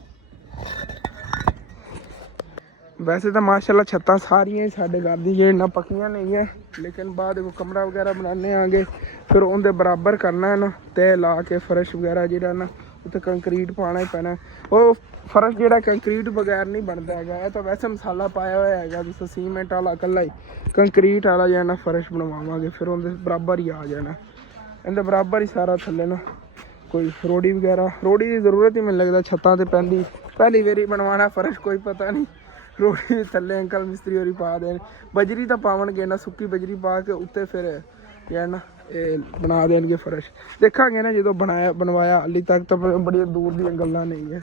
ਵੈਸੇ ਤਾਂ ਮਾਸ਼ਾਅੱਲਾ ਛੱਤਾਂ ਸਾਰੀਆਂ ਹੀ ਸਾਡੇ ਘਰ ਦੀ ਜਿਹੜੇ ਨਾ ਪੱਕੀਆਂ ਨਹੀਂ ਹੈ, ਲੇਕਿਨ ਬਾਅਦ ਕੋਈ ਕਮਰਾ ਵਗੈਰਾ ਬਣਾਉਂਦੇ ਆਗੇ ਫਿਰ ਉਹਦੇ ਬਰਾਬਰ ਕਰਨਾ ਹੈ ਨਾ, ਤੈਅ ਲਾ ਕੇ ਫਰਸ਼ ਵਗੈਰਾ ਜਿਹੜਾ ਨਾ ਉੱਤੇ ਕੰਕਰੀਟ ਪਾਉਣਾ ਹੀ ਪੈਣਾ। ਉਹ ਫਰਸ਼ ਜਿਹੜਾ ਕੰਕਰੀਟ ਬਗੈਰ ਨਹੀਂ ਬਣਦਾ ਹੈਗਾ, ਇਹ ਤਾਂ ਵੈਸੇ ਮਸਾਲਾ ਪਾਇਆ ਹੋਇਆ ਹੈਗਾ, ਜਿਸ ਸੀਮੈਂਟ ਵਾਲਾ ਇਕੱਲਾ ਹੀ, ਕੰਕਰੀਟ ਵਾਲਾ ਜਿਹੜਾ ਨਾ ਫਰਸ਼ ਬਣਵਾਵਾਂਗੇ ਫਿਰ ਉਹਦੇ ਬਰਾਬਰ ਹੀ ਆ ਜਾਣਾ, ਇਹਦੇ ਬਰਾਬਰ ਹੀ ਸਾਰਾ ਥੱਲੇ ਨਾ। ਕੋਈ ਰੋੜੀ ਵਗੈਰਾ, ਰੋੜੀ ਦੀ ਜ਼ਰੂਰਤ ਹੀ ਮੈਨੂੰ ਲੱਗਦਾ ਛੱਤਾਂ ਤੇ ਪੈਂਦੀ, ਪਹਿਲੀ ਵਾਰੀ ਬਣਵਾਉਣਾ ਫਰਸ਼, ਕੋਈ ਪਤਾ ਨਹੀਂ ਰੋੜੀ ਵੀ ਥੱਲੇ ਅੰਕਲ ਮਿਸਤਰੀ ਹੋਰੀ ਪਾ ਦੇਣ। ਬਜਰੀ ਤਾਂ ਪਾਵਣਗੇ ਨਾ, ਸੁੱਕੀ ਬਜਰੀ ਪਾ ਕੇ ਉੱਤੇ ਫਿਰ ਜਿਹੜਾ ਨਾ ਇਹ ਬਣਾ ਦੇਣਗੇ ਫਰਸ਼। ਦੇਖਾਂਗੇ ਨਾ ਜਦੋਂ ਬਣਵਾਇਆ, ਹਾਲੀ ਤੱਕ ਤਾਂ ਬੜੀ ਦੂਰ ਦੀਆਂ ਗੱਲਾਂ ਨਹੀਂ ਹੈ।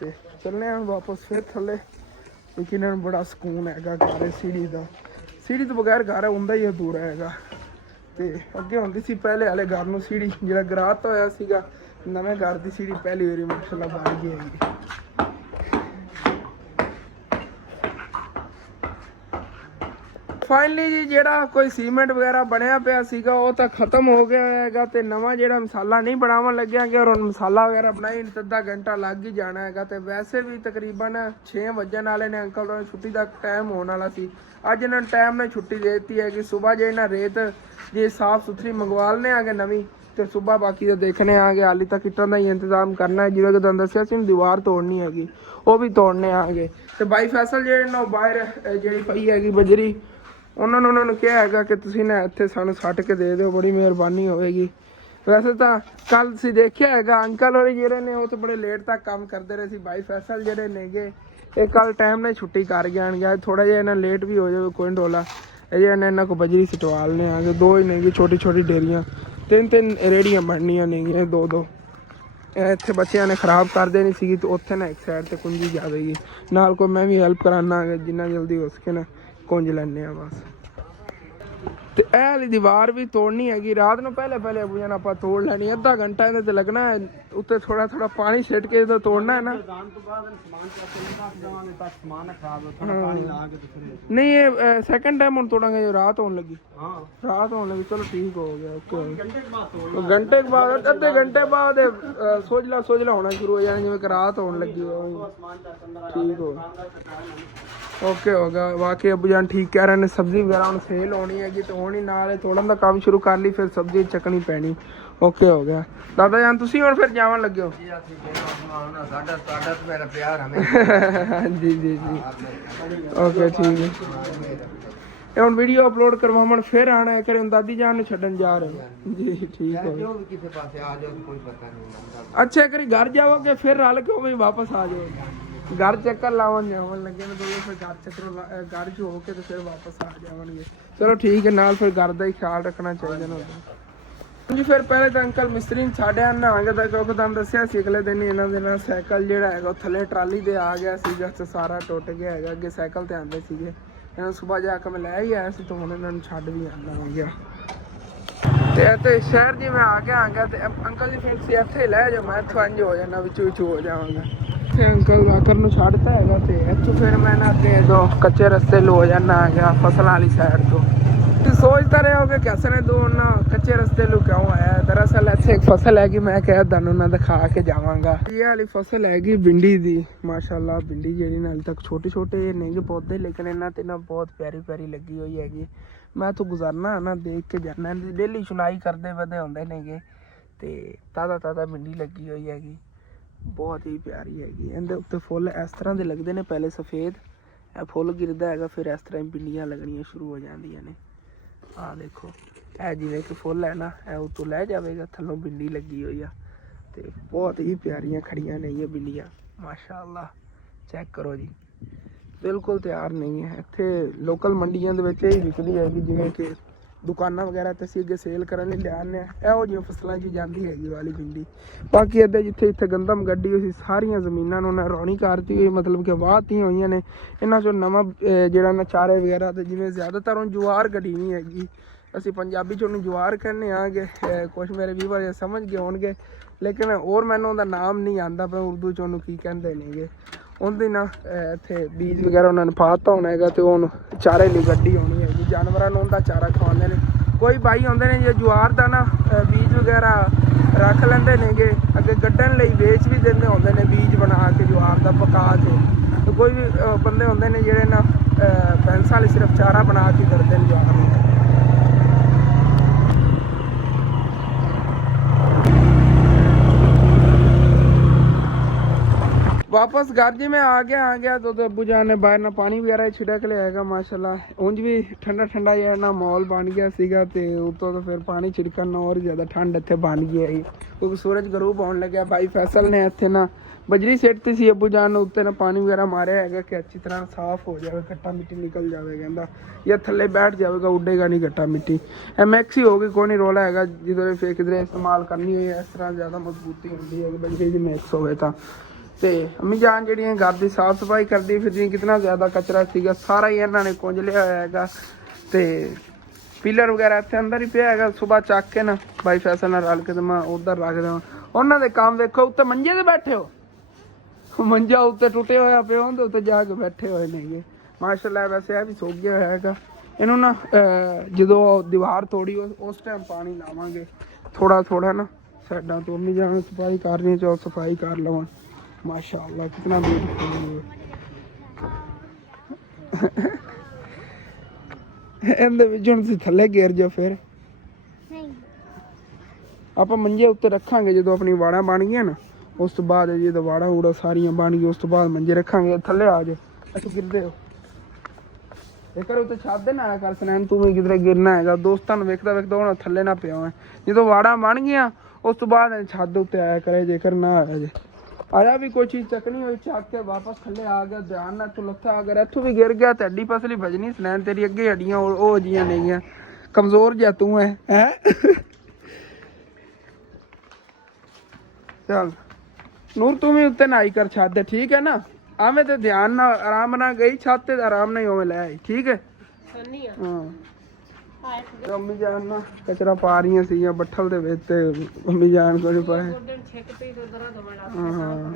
ਤੇ ਚੱਲਣੇ ਹਾਂ ਵਾਪਸ ਫਿਰ ਥੱਲੇ, ਕਿਉਂਕਿ ਇਹਨਾਂ ਨੂੰ ਬੜਾ ਸਕੂਨ ਹੈਗਾ ਘਰ ਸੀੜੀ ਦਾ। ਸੀੜੀ ਤੋਂ ਬਗੈਰ ਘਰ ਹੁੰਦਾ ਹੀ ਅਧੂਰਾ ਹੈਗਾ। ਤੇ ਅੱਗੇ ਹੁੰਦੀ ਸੀ ਪਹਿਲੇ ਵਾਲੇ ਘਰ ਨੂੰ ਸੀੜੀ, ਜਿਹੜਾ ਗਰਾਤ ਹੋਇਆ ਸੀਗਾ, ਨਵੇਂ ਘਰ ਦੀ ਸੀੜੀ ਪਹਿਲੀ ਵਾਰੀ ਮਾਸ਼ਾਅੱਲਾ ਬਣ ਗਈ ਹੈਗੀ। ਫਾਈਨਲੀ ਜੀ ਜਿਹੜਾ ਕੋਈ ਸੀਮੈਂਟ ਵਗੈਰਾ ਬਣਿਆ ਪਿਆ ਸੀਗਾ ਉਹ ਤਾਂ ਖਤਮ ਹੋ ਗਿਆ ਹੈਗਾ, ਤੇ ਨਵਾਂ ਜਿਹੜਾ ਮਸਾਲਾ ਨਹੀਂ ਬਣਾਉਣ ਲੱਗਿਆ ਕਿ ਹੁਣ ਮਸਾਲਾ ਵਗੈਰਾ ਬਣਾਈ ਤਾਂ ਅੱਧਾ ਘੰਟਾ ਲੱਗ ਹੀ ਜਾਣਾ ਹੈਗਾ। ਤੇ ਵੈਸੇ ਵੀ ਤਕਰੀਬਨ 6 ਵੱਜਣ ਵਾਲੇ ਨੇ, ਅੰਕਲ ਨੂੰ ਛੁੱਟੀ ਦਾ ਟਾਈਮ ਹੋਣ ਵਾਲਾ ਸੀ। ਅੱਜ ਇਹਨਾਂ ਨੂੰ ਟਾਈਮ ਨਾਲ ਛੁੱਟੀ ਦੇ ਦਿੱਤੀ ਹੈਗੀ। ਸੁਬਾਹ ਜੇ ਇਹਨਾਂ ਰੇਤ ਜੇ ਸਾਫ਼ ਸੁਥਰੀ ਮੰਗਵਾ ਲੈਣੇ ਆਗੇ ਨਵੀਂ, ਤੇ ਸੁਬਾਹ ਬਾਕੀ ਤਾਂ ਦੇਖਣੇ ਆਗੇ। ਹਾਲੀ ਤੱਕ ਇੱਟਾਂ ਦਾ ਹੀ ਇੰਤਜ਼ਾਮ ਕਰਨਾ ਹੈ, ਜਿਵੇਂ ਕਿ ਤੁਹਾਨੂੰ ਦੱਸਿਆ ਸੀ ਦੀਵਾਰ ਤੋੜਨੀ ਹੈਗੀ, ਉਹ ਵੀ ਤੋੜਨੇ ਆਗੇ। ਤੇ ਬਾਈ ਫੈਸਲ ਜਿਹੜੇ ਨਾ ਬਾਹਰ ਜਿਹੜੀ ਪਈ ਹੈਗੀ ਬਜਰੀ, ਉਹਨਾਂ ਨੂੰ ਕਿਹਾ ਹੈਗਾ ਕਿ ਤੁਸੀਂ ਨਾ ਇੱਥੇ ਸਾਨੂੰ ਸੱਟ ਕੇ ਦੇ ਦਿਓ, ਬੜੀ ਮਿਹਰਬਾਨੀ ਹੋਵੇਗੀ। ਵੈਸੇ ਤਾਂ ਕੱਲ ਤੁਸੀਂ ਦੇਖਿਆ ਹੈਗਾ ਅੰਕਲ ਹੋਰੀ ਜਿਹੜੇ ਨੇ ਉਹ ਤਾਂ ਬੜੇ ਲੇਟ ਤੱਕ ਕੰਮ ਕਰਦੇ ਰਹੇ ਸੀ। ਬਾਈ ਫੈਸਲ ਜਿਹੜੇ ਨੇਗੇ ਇਹ ਕੱਲ ਟਾਈਮ ਨਾਲ ਛੁੱਟੀ ਕਰ ਜਾਣਗੇ। ਥੋੜਾ ਜਿਹਾ ਇਹਨਾਂ ਲੇਟ ਵੀ ਹੋ ਜਾਵੇ ਕੋਈ ਨੀ ਰੌਲਾ, ਇਹ ਜਿਹੜਾ ਇਹਨਾਂ ਕੋਲ ਬਜਰੀ ਸਟਵਾ ਲੈਣੇ ਆਗੇ। 2 ਹੀ ਨੇਗੀ ਛੋਟੀ ਛੋਟੀ ਢੇਰੀਆਂ, 3 ਰੇੜੀਆਂ ਬਣਨੀਆਂ ਨੇਗੀਆਂ, 2 ਇੱਥੇ ਬੱਚਿਆਂ ਨੇ ਖਰਾਬ ਕਰ ਦੇਣੀ ਸੀਗੀ ਤੇ ਉੱਥੇ ਨਾ ਇੱਕ ਸਾਈਡ ਤੇ ਕੁੰਜੀ ਜਾਵੇਗੀ ਨਾਲ ਕੋਈ ਮੈਂ ਵੀ ਹੈਲਪ ਕਰਾਨਾ ਜਿੰਨਾ ਜਲਦੀ ਹੋ ਸਕੇ ਨਾ ਕੁੰਜ ਲੈਣੇ ਆ ਬਸ। ਤੇ ਇਹ ਵਾਲੀ ਦੀਵਾਰ ਵੀ ਤੋੜਨੀ ਹੈਗੀ ਰਾਤ ਨੂੰ ਪਹਿਲੇ ਅਬੂ ਜਾਨ ਆਪਾਂ ਤੋੜ ਲੈਣੀ ਅੱਧਾ ਘੰਟਾ ਇਹਦੇ ਤੇ ਲੱਗਣਾ ਹੈ ਉੱਤੇ ਥੋੜਾ ਪਾਣੀ ਛਿੱਟ ਕੇ ਜਦੋਂ ਤੋੜਨਾ ਹੈ ਨਾ ਨਹੀਂ ਇਹ ਸੈਕੰਡ ਟਾਈਮ ਹੁਣ ਤੋੜਾਂਗੇ ਜੋ ਰਾਤ ਹੋਣ ਲੱਗੀ ਰਾਤ ਹੋਣ ਲੱਗੀ ਚਲੋ ਠੀਕ ਹੋ ਗਿਆ ਓਕੇ ਘੰਟੇ ਬਾਅਦ ਅੱਧੇ ਘੰਟੇ ਬਾਅਦ ਸੋਜਲਾ ਹੋਣਾ ਸ਼ੁਰੂ ਹੋ ਜਾਣਾ ਜਿਵੇਂ ਕਿ ਰਾਤ ਹੋਣ ਲੱਗੀ ਠੀਕ ਹੋ ਓਕੇ ਹੋ ਗਿਆ ਬਾਕੀ ਅਬੂ ਜਾਨ ਠੀਕ ਕਹਿ ਰਹੇ ਨੇ ਸਬਜ਼ੀ ਵਗੈਰਾ ਹੁਣ ਸੇਲ ਹੋਣੀ ਹੈਗੀ ਤੇ ਹੋਣੀ ਨਾਲ ਤੋੜਨ ਦਾ ਕੰਮ ਸ਼ੁਰੂ ਕਰ ਲਈ ਫਿਰ ਸਬਜ਼ੀ ਚੱਕਣੀ ਪੈਣੀ ਓਕੇ ਹੋ ਗਿਆ ਦਾਦਾ ਜਾਨ ਤੁਸੀਂ ਹੁਣ ਫਿਰ ਜਾਵਣ ਲੱਗੇ ਹੋ ਮੇਰਾ ਪਿਆਰ ਹੈ ਜੀ ਓਕੇ ਠੀਕ ਹੈ ਇਹ ਹੁਣ ਵੀਡੀਓ ਅਪਲੋਡ ਕਰਵਾਉਣ ਫਿਰ ਆਣਾ ਹੈ ਕਰੇ ਦਾਦੀ ਜਾਨ ਨੂੰ ਛੱਡਣ ਜਾ ਰਹੇ ਜੀ ਠੀਕ ਹੈ ਕਿਸੇ ਪਾਸੇ ਆ ਜਾਓ ਕੋਈ ਪਤਾ ਨਹੀਂ ਅੱਛਾ ਕਰੀ ਘਰ ਜਾਓਗੇ ਫਿਰ ਰਲ ਕੇ ਵੀ ਵਾਪਸ ਆ ਜਾਓ घर चक्कर लावन जावन लगे ने तो फिर घर चक्कर घर च हो के तो फिर वापस आ जावणगे चलो ठीक है नाल फिर घर का ही ख्याल रखना चाहिए ना जी फिर पहले तो अंकल मिस्त्री छाड़िया नहांगे तो क्योंकि तुम दसिया सी अगले दिन इन्हों दिन साइकिल जो है थले ट्राली दे आ गया सीगा तो सारा टुट गया है अगे साइकिल ते आते थे इन्होंने सुबह जाके मैं लै ही आया तो हूँ इन्होंने छड़ भी आना हो गया तो शहर जी मैं आ गया तो अंकल जी फिर इत्थे लै जाओ मैं इत्थों इंज हो जाना विचों हो जावांगा अंकल वाकर ਨੂੰ ਛੱਡਤਾ ਹੈਗਾ ਤੇ ਇੱਥੋਂ ਫਿਰ ਮੈਂ ਨਾ ਅੱਗੇ ਦੋ ਕੱਚੇ ਰਸਤੇ ਲੋ ਜਾਣਾ ਹੈਗਾ ਫਸਲਾਂ ਵਾਲੀ ਸਾਈਡ ਤੋਂ ਤੁਸੀਂ ਸੋਚਦੇ ਰਹੇ ਹੋਗੇ ਕਿ ਅਸਨੇ ਦੋ ਨਾ ਕੱਚੇ ਰਸਤੇ ਲੋ ਕਿਉਂ ਆਇਆ ਦਰਅਸਲ ਇੱਥੇ ਇੱਕ ਫਸਲ ਹੈਗੀ ਮੈਂ ਕਿਹਾ ਤੁਹਾਨੂੰ ਨਾ ਦਿਖਾ ਕੇ ਜਾਵਾਂਗਾ ਇਹ ਵਾਲੀ ਫਸਲ ਹੈਗੀ ਭਿੰਡੀ ਦੀ ਮਾਸ਼ਾਅੱਲਾ ਭਿੰਡੀ ਜਿਹੜੀ ਨਾਲ ਤੱਕ ਛੋਟੇ ਛੋਟੇ ਨੇਗੇ ਪੌਦੇ ਲੇਕਿਨ ਇਹਨਾਂ ਤੇ ਨਾ ਬਹੁਤ ਪਿਆਰੀ ਲੱਗੀ ਹੋਈ ਹੈਗੀ ਮੈਂ ਤੋਂ ਗੁਜ਼ਰਨਾ ਨਾ ਦੇਖ ਕੇ ਜਾਣਾ ਡੇਲੀ ਚੁਨਾਈ ਕਰਦੇ ਵਧੇ ਹੁੰਦੇ ਨੇਗੇ ਤੇ ਤਾਜ਼ਾ ਭਿੰਡੀ ਲੱਗੀ ਹੋਈ ਹੈਗੀ बहुत ही प्यारी हैगी इहदे उत्ते फुल इस तरह के लगते हैं पहले सफ़ेद ए फुल गिरदा हैगा फिर इस तरह भिंडियां लगनियां शुरू हो जांदियां ने आ देखो ए जिवें कि फुल है ना ए उत्तों लै जाएगा थल्लों भिंडी लगी हुई है ते बहुत ही प्यारियां खड़ियां ने ये भिंडियां माशाअल्लाह चेक करो जी बिल्कुल तैयार नहीं है इत्थे लोकल मंडियां दे विच ही विकदी हैगी जिवें कि दुकाना वगैरह तो असीं अगे सेल करने ले आने इहो जिहियां फसलों च जाती हैगी वाली भिंडी बाकी इधर जिथे इत्थे गंदम गड्डी हुई सारिया जमीनों उन्हें रौनी करती हुई मतलब कि वाहतियां हुई ने इन्हां चों नवां जिहड़ा ना चारे वगैरह तो जिवें ज़्यादातर हुण ज्वार गड्डी नहीं हैगी असीं पंजाबी च उन्हें ज्वार कहने आगे कुछ मेरे व्यूवर समझ गए होणगे लेकिन होर मैनूं उहदा नाम नहीं आंदा पर उर्दू च उहनूं की कहंदे नेगे उहदी ना इत्थे बीज वगैरह उन्होंने पाता होना है तो हुण चारे लई गड्डी होनी है जानवरों को उनका चारा खवाते हैं कोई भाई आते हैं जो ज्वार का ना बीज वगैरह रख लेंदे नेगे अगे गड्ढन लई बेच भी देंदे होंदे ने बीज बना के ज्वार का पका के तो कोई भी बंदे होंदे ने जिहड़े ना भैंसां लई सिर्फ चारा बना के करदे ने ज्वार नूं वापस घर जी में आ गया तो अब्बू जान ने बाहर ना पानी वगैरह छिड़क लिया है माशाल्लाह उंज भी ठंडा जो ना माहौल बन गया सीगा ते उतो तो फिर पानी छिड़कन और ज़्यादा ठंड इत्थे बन गई है क्योंकि सूरज गरूब होने लगे भाई फैसल ने इत्थे ना बजरी सिटती सी अब्बू जान ने उत्ते ना पानी वगैरह मारिया है कि अच्छी तरह साफ हो जाए कट्टा मिट्टी निकल जाए कहता या थले बैठ जाएगा उडेगा नहीं कट्टा मिट्टी मैक्सी होगी कोई नहीं रोला है जो फिर किधरे इस्तेमाल करनी हुई इस तरह ज़्यादा मजबूती होती है बजरी की मैक्स हो ते अम्मी जान जी घर की साफ सफाई करती फिर कितना ज़्यादा कचरा सीगा सारा ही इन्होंने कुंज लिया है ते पीलर वगैरह इतने अंदर ही पिया है सुबह चक के ना भाई फैसल ना रल के तो मैं उधर रख देव उन्होंने काम देखो उत्ते मंजे ते बैठे हो मंजा उत्ते टुटे होया पे उत्ते जाके बैठे हुए ने माशाल्लाह वैसे भी सो गया है इन्हों ना जो दीवार तोड़ी उस टाइम पानी लावांगे थोड़ा ना साइडा तो अम्मी जान सफाई करनी चलो सफाई कर लवा माशाअल्लाह कितना ब्यूटीफुल ਇਹਦੇ ਵਿੱਚ ਹੁਣ ਤੁਸੀਂ ਥੱਲੇ ਗੇਰ ਜਾਓ ਫਿਰ ਨਹੀਂ ਆਪਾਂ ਮੰਜੇ ਉੱਤੇ ਰੱਖਾਂਗੇ ਜਦੋਂ ਆਪਣੀ ਵਾੜਾਂ ਬਣ ਗਈਆਂ ਨਾ ਉਸ ਤੋਂ ਬਾਅਦ ਜਦੋਂ ਵਾੜਾਂ ਊੜਾ ਸਾਰੀਆਂ ਬਣ ਗਈਆਂ ਉਸ ਤੋਂ ਬਾਅਦ ਮੰਜੇ ਰੱਖਾਂਗੇ ਥੱਲੇ ਆ ਜਾਓ ਅੱਛਾ ਗਿਰਦੇ ਹੋ ਇਹ ਕਰੋ ਤੇ ਛੱਡ ਦੇ ਨਾ ਕਰ ਸਨੈਨ ਤੂੰ ਵੀ ਕਿਧਰੇ ਗਿਰਨਾ ਹੈਗਾ ਦੋਸਤਾਂ ਨੂੰ ਵੇਖਦਾ ਹੁਣ ਥੱਲੇ ਨਾ ਪਿਆ ਜਦੋਂ ਵਾੜਾਂ ਬਣ ਗਈਆਂ ਉਸ ਤੋਂ ਬਾਅਦ ਛੱਡ ਉੱਤੇ ਆਇਆ ਕਰੇ ਜੇਕਰ ਨਾ ਆਇਆ ਜੇ आया भी कोई चीज़ चकनी हुई चक के वापस थले आ गया ध्यान ना लत्था अगर इत्थों भी गिर गया तो हड्डी पसली भजनी सनैन तेरी अगे हड्डियां वो जियां नहीं है कमजोर जा तू है चल ਨੂਰ ਤੂੰ ਵੀ ਉੱਤੇ ਨਹਾਈ ਕਰ ਛੱਤ ਦੇ, ਠੀਕ ਹੈ ਨਾ? ਆਵੇਂ ਤੇ ਧਿਆਨ ਨਾਲ ਆਰਾਮ ਨਾਲ ਗਈ ਛੱਤ ਤੇ, ਆਰਾਮ ਨਾਲ ਹੀ ਉਵੇਂ ਲੈ ਆਈ, ਠੀਕ ਹੈ? ਸੁਣਨੀ ਆ ਹਾਂ ਹਾਂ ਤੇ ਅੰਮੀ ਜਾਨ ਨਾ ਕਚਰਾ ਪਾ ਰਹੀਆਂ ਸੀਗੀਆਂ ਬੱਠਲ ਦੇ ਵਿੱਚ ਤੇ ਅੰਮੀ ਜਾਨ ਕੋਲ ਪਾਏ। ਗੋਡਨ ਛੇਕ ਤੇ ਦਰਾ ਦਮੜਾ ਹਾਂ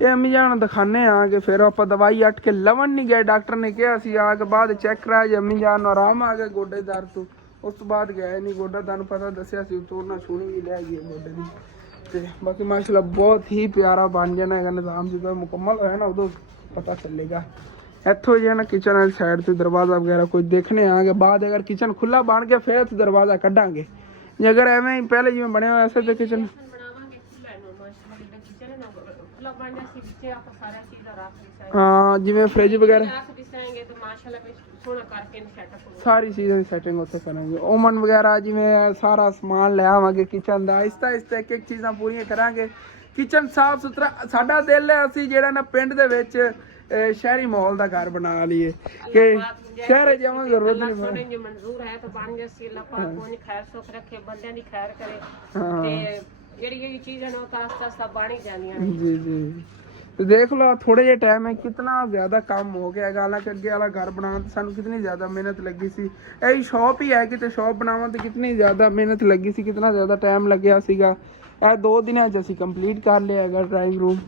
ਇਹ ਅੰਮੀ ਜਾਨ ਨੂੰ ਦਿਖਾਣੇ ਆ ਕਿ ਫਿਰ ਆਪਾਂ ਦਵਾਈ ਅੱਟ ਕੇ ਲਵਣ ਨਹੀਂ ਗਏ, ਡਾਕਟਰ ਨੇ ਕਿਹਾ ਸੀ ਆ ਕੇ ਬਾਅਦ ਚੈੱਕ ਕਰਾਇਆ, ਅੰਮੀ ਜਾਨ ਨੂੰ ਆਰਾਮ ਆ ਗਿਆ ਗੋਡੇ ਦਰਦ ਤੋਂ। ਉਸ ਤੋਂ ਬਾਅਦ ਗਏ ਨਹੀਂ, ਗੋਡਾ ਤੁਹਾਨੂੰ ਪਤਾ ਦੱਸਿਆ ਸੀ ਤੋੜਨਾ ਛੂਣੀ ਵੀ ਲੈ ਗਈ ਗੋਡੇ ਦੀ। ਤੇ ਬਾਕੀ ਮਾਸ਼ਾਅੱਲਾ ਬਹੁਤ ਹੀ ਪਿਆਰਾ ਬਣ ਜਾਣਾ ਹੈਗਾ ਨਿਜ਼ਾਮ, ਜਦੋਂ ਮੁਕੰਮਲ ਹੋਇਆ ਨਾ ਉਦੋਂ ਪਤਾ ਚੱਲੇਗਾ। ਇੱਥੋਂ ਜੇ ਨਾ ਕਿਚਨ ਵਾਲੀ ਸਾਈਡ ਤੇ ਦਰਵਾਜ਼ਾ ਵਗੈਰਾ ਕੋਈ ਦੇਖਣੇ ਆਗੇ ਬਾਅਦ, ਅਗਰ ਕਿਚਨ ਖੁੱਲਾ ਬਣ ਗਿਆ ਫਿਰ ਉੱਥੇ ਦਰਵਾਜ਼ਾ ਕੱਢਾਂਗੇ, ਜੇ ਅਗਰ ਐਵੇਂ ਹੀ ਪਹਿਲੇ ਜਿਵੇਂ ਬਣਿਆ ਹੋਇਆ ਐਸੇ ਤੇ ਕਿਚਨ ਬਣਾਵਾਂਗੇ ਖੁੱਲਾ ਨੂੰ ਮਾਸ਼ਾਅੱਲਾ ਜਿੱਦਾਂ ਕਿਚਨ ਹੈ ਨਾ ਖੁੱਲਾ ਬਣ ਜਾ ਸੀ, ਵਿੱਚੇ ਆਪਾਂ ਸਾਰਾ ਚੀਜ਼ਾਂ ਰੱਖ ਦਿੱਤਾ ਹਾਂ ਜਿਵੇਂ ਫ੍ਰਿਜ ਵਗੈਰਾ ਰੱਖ ਦਿੱਤਾਂਗੇ ਤਾਂ ਮਾਸ਼ਾਅੱਲਾ ਵੀ ਸੋਹਣਾ ਕਰਕੇ ਸੈਟਅਪ ਹੋ ਸਾਰੀ ਚੀਜ਼ਾਂ ਦੀ ਸੈਟਿੰਗ ਉੱਥੇ ਕਰਾਂਗੇ। ਓਮਨ ਵਗੈਰਾ ਜਿਵੇਂ ਸਾਰਾ ਸਮਾਨ ਲੈ ਆਵਾਂਗੇ ਕਿਚਨ ਦਾ, ਆਹਿਸਤਾ ਆਹਿਸਤਾ ਇੱਕ ਇੱਕ ਚੀਜ਼ਾਂ ਪੂਰੀਆਂ ਕਰਾਂਗੇ। ਕਿਚਨ ਸਾਫ ਸੁਥਰਾ, ਸਾਡਾ ਦਿਲ ਹੈ ਅਸੀਂ ਜਿਹੜਾ ਨਾ ਪਿੰਡ ਦੇ ਵਿੱਚ ਸ਼ਹਿਰੀ ਮਾਹੌਲ ਦਾ ਘਰ ਬਣਾ ਲਈਏ ਕਿ ਸ਼ਹਿਰ ਜਾਵਾਂ ਜ਼ਰੂਰਤ ਨਹੀਂ ਸੋਨੇ ਜੇ ਮਨਜ਼ੂਰ ਹੈ ਤਾਂ ਬਣ ਜਾਸੀ, ਅੱਲਾਹ ਪਾਕ ਕੋਈ ਖੈਰ ਸੁਖ ਰੱਖੇ, ਬੰਦਿਆਂ ਦੀ ਖੈਰ ਕਰੇ ਹਾਂ ਤੇ ਜਿਹੜੀ ਚੀਜ਼ਾਂ ਨੇ ਉਹ ਤਾਂ ਆਸਤਾ ਆਸਤਾ ਬਣ ਹੀ ਜਾਂਦੀਆਂ ਨੇ। ਜੀ ਜੀ ਤੇ ਦੇਖ ਲਓ ਥੋੜੇ ਜਿਹੇ ਟਾਈਮ में कितना ज्यादा काम हो गया है। हालांकि ਅੱਗੇ ਵਾਲਾ ਘਰ ਬਣਾਉਣ ਤੇ ਸਾਨੂੰ ਕਿਤਨੀ ਜ਼ਿਆਦਾ ਮਿਹਨਤ ਲੱਗੀ ਸੀ। ਇਹ ਸ਼ਾਪ ਹੀ ਹੈ ਕਿ ਤੇ ਸ਼ਾਪ ਬਣਾਉਣ ਤੇ ਕਿਤਨੀ ਜ਼ਿਆਦਾ ਮਿਹਨਤ ਲੱਗੀ ਸੀ, ਕਿਤਨਾ ਜ਼ਿਆਦਾ ਟਾਈਮ ਲੱਗਿਆ ਸੀਗਾ। ਇਹ 2 ਦਿਨਾਂ 'ਚ ਅਸੀਂ ਕੰਪਲੀਟ ਕਰ ਲਿਆ ਹੈਗਾ ਡਰਾਇੰਗ ਰੂਮ।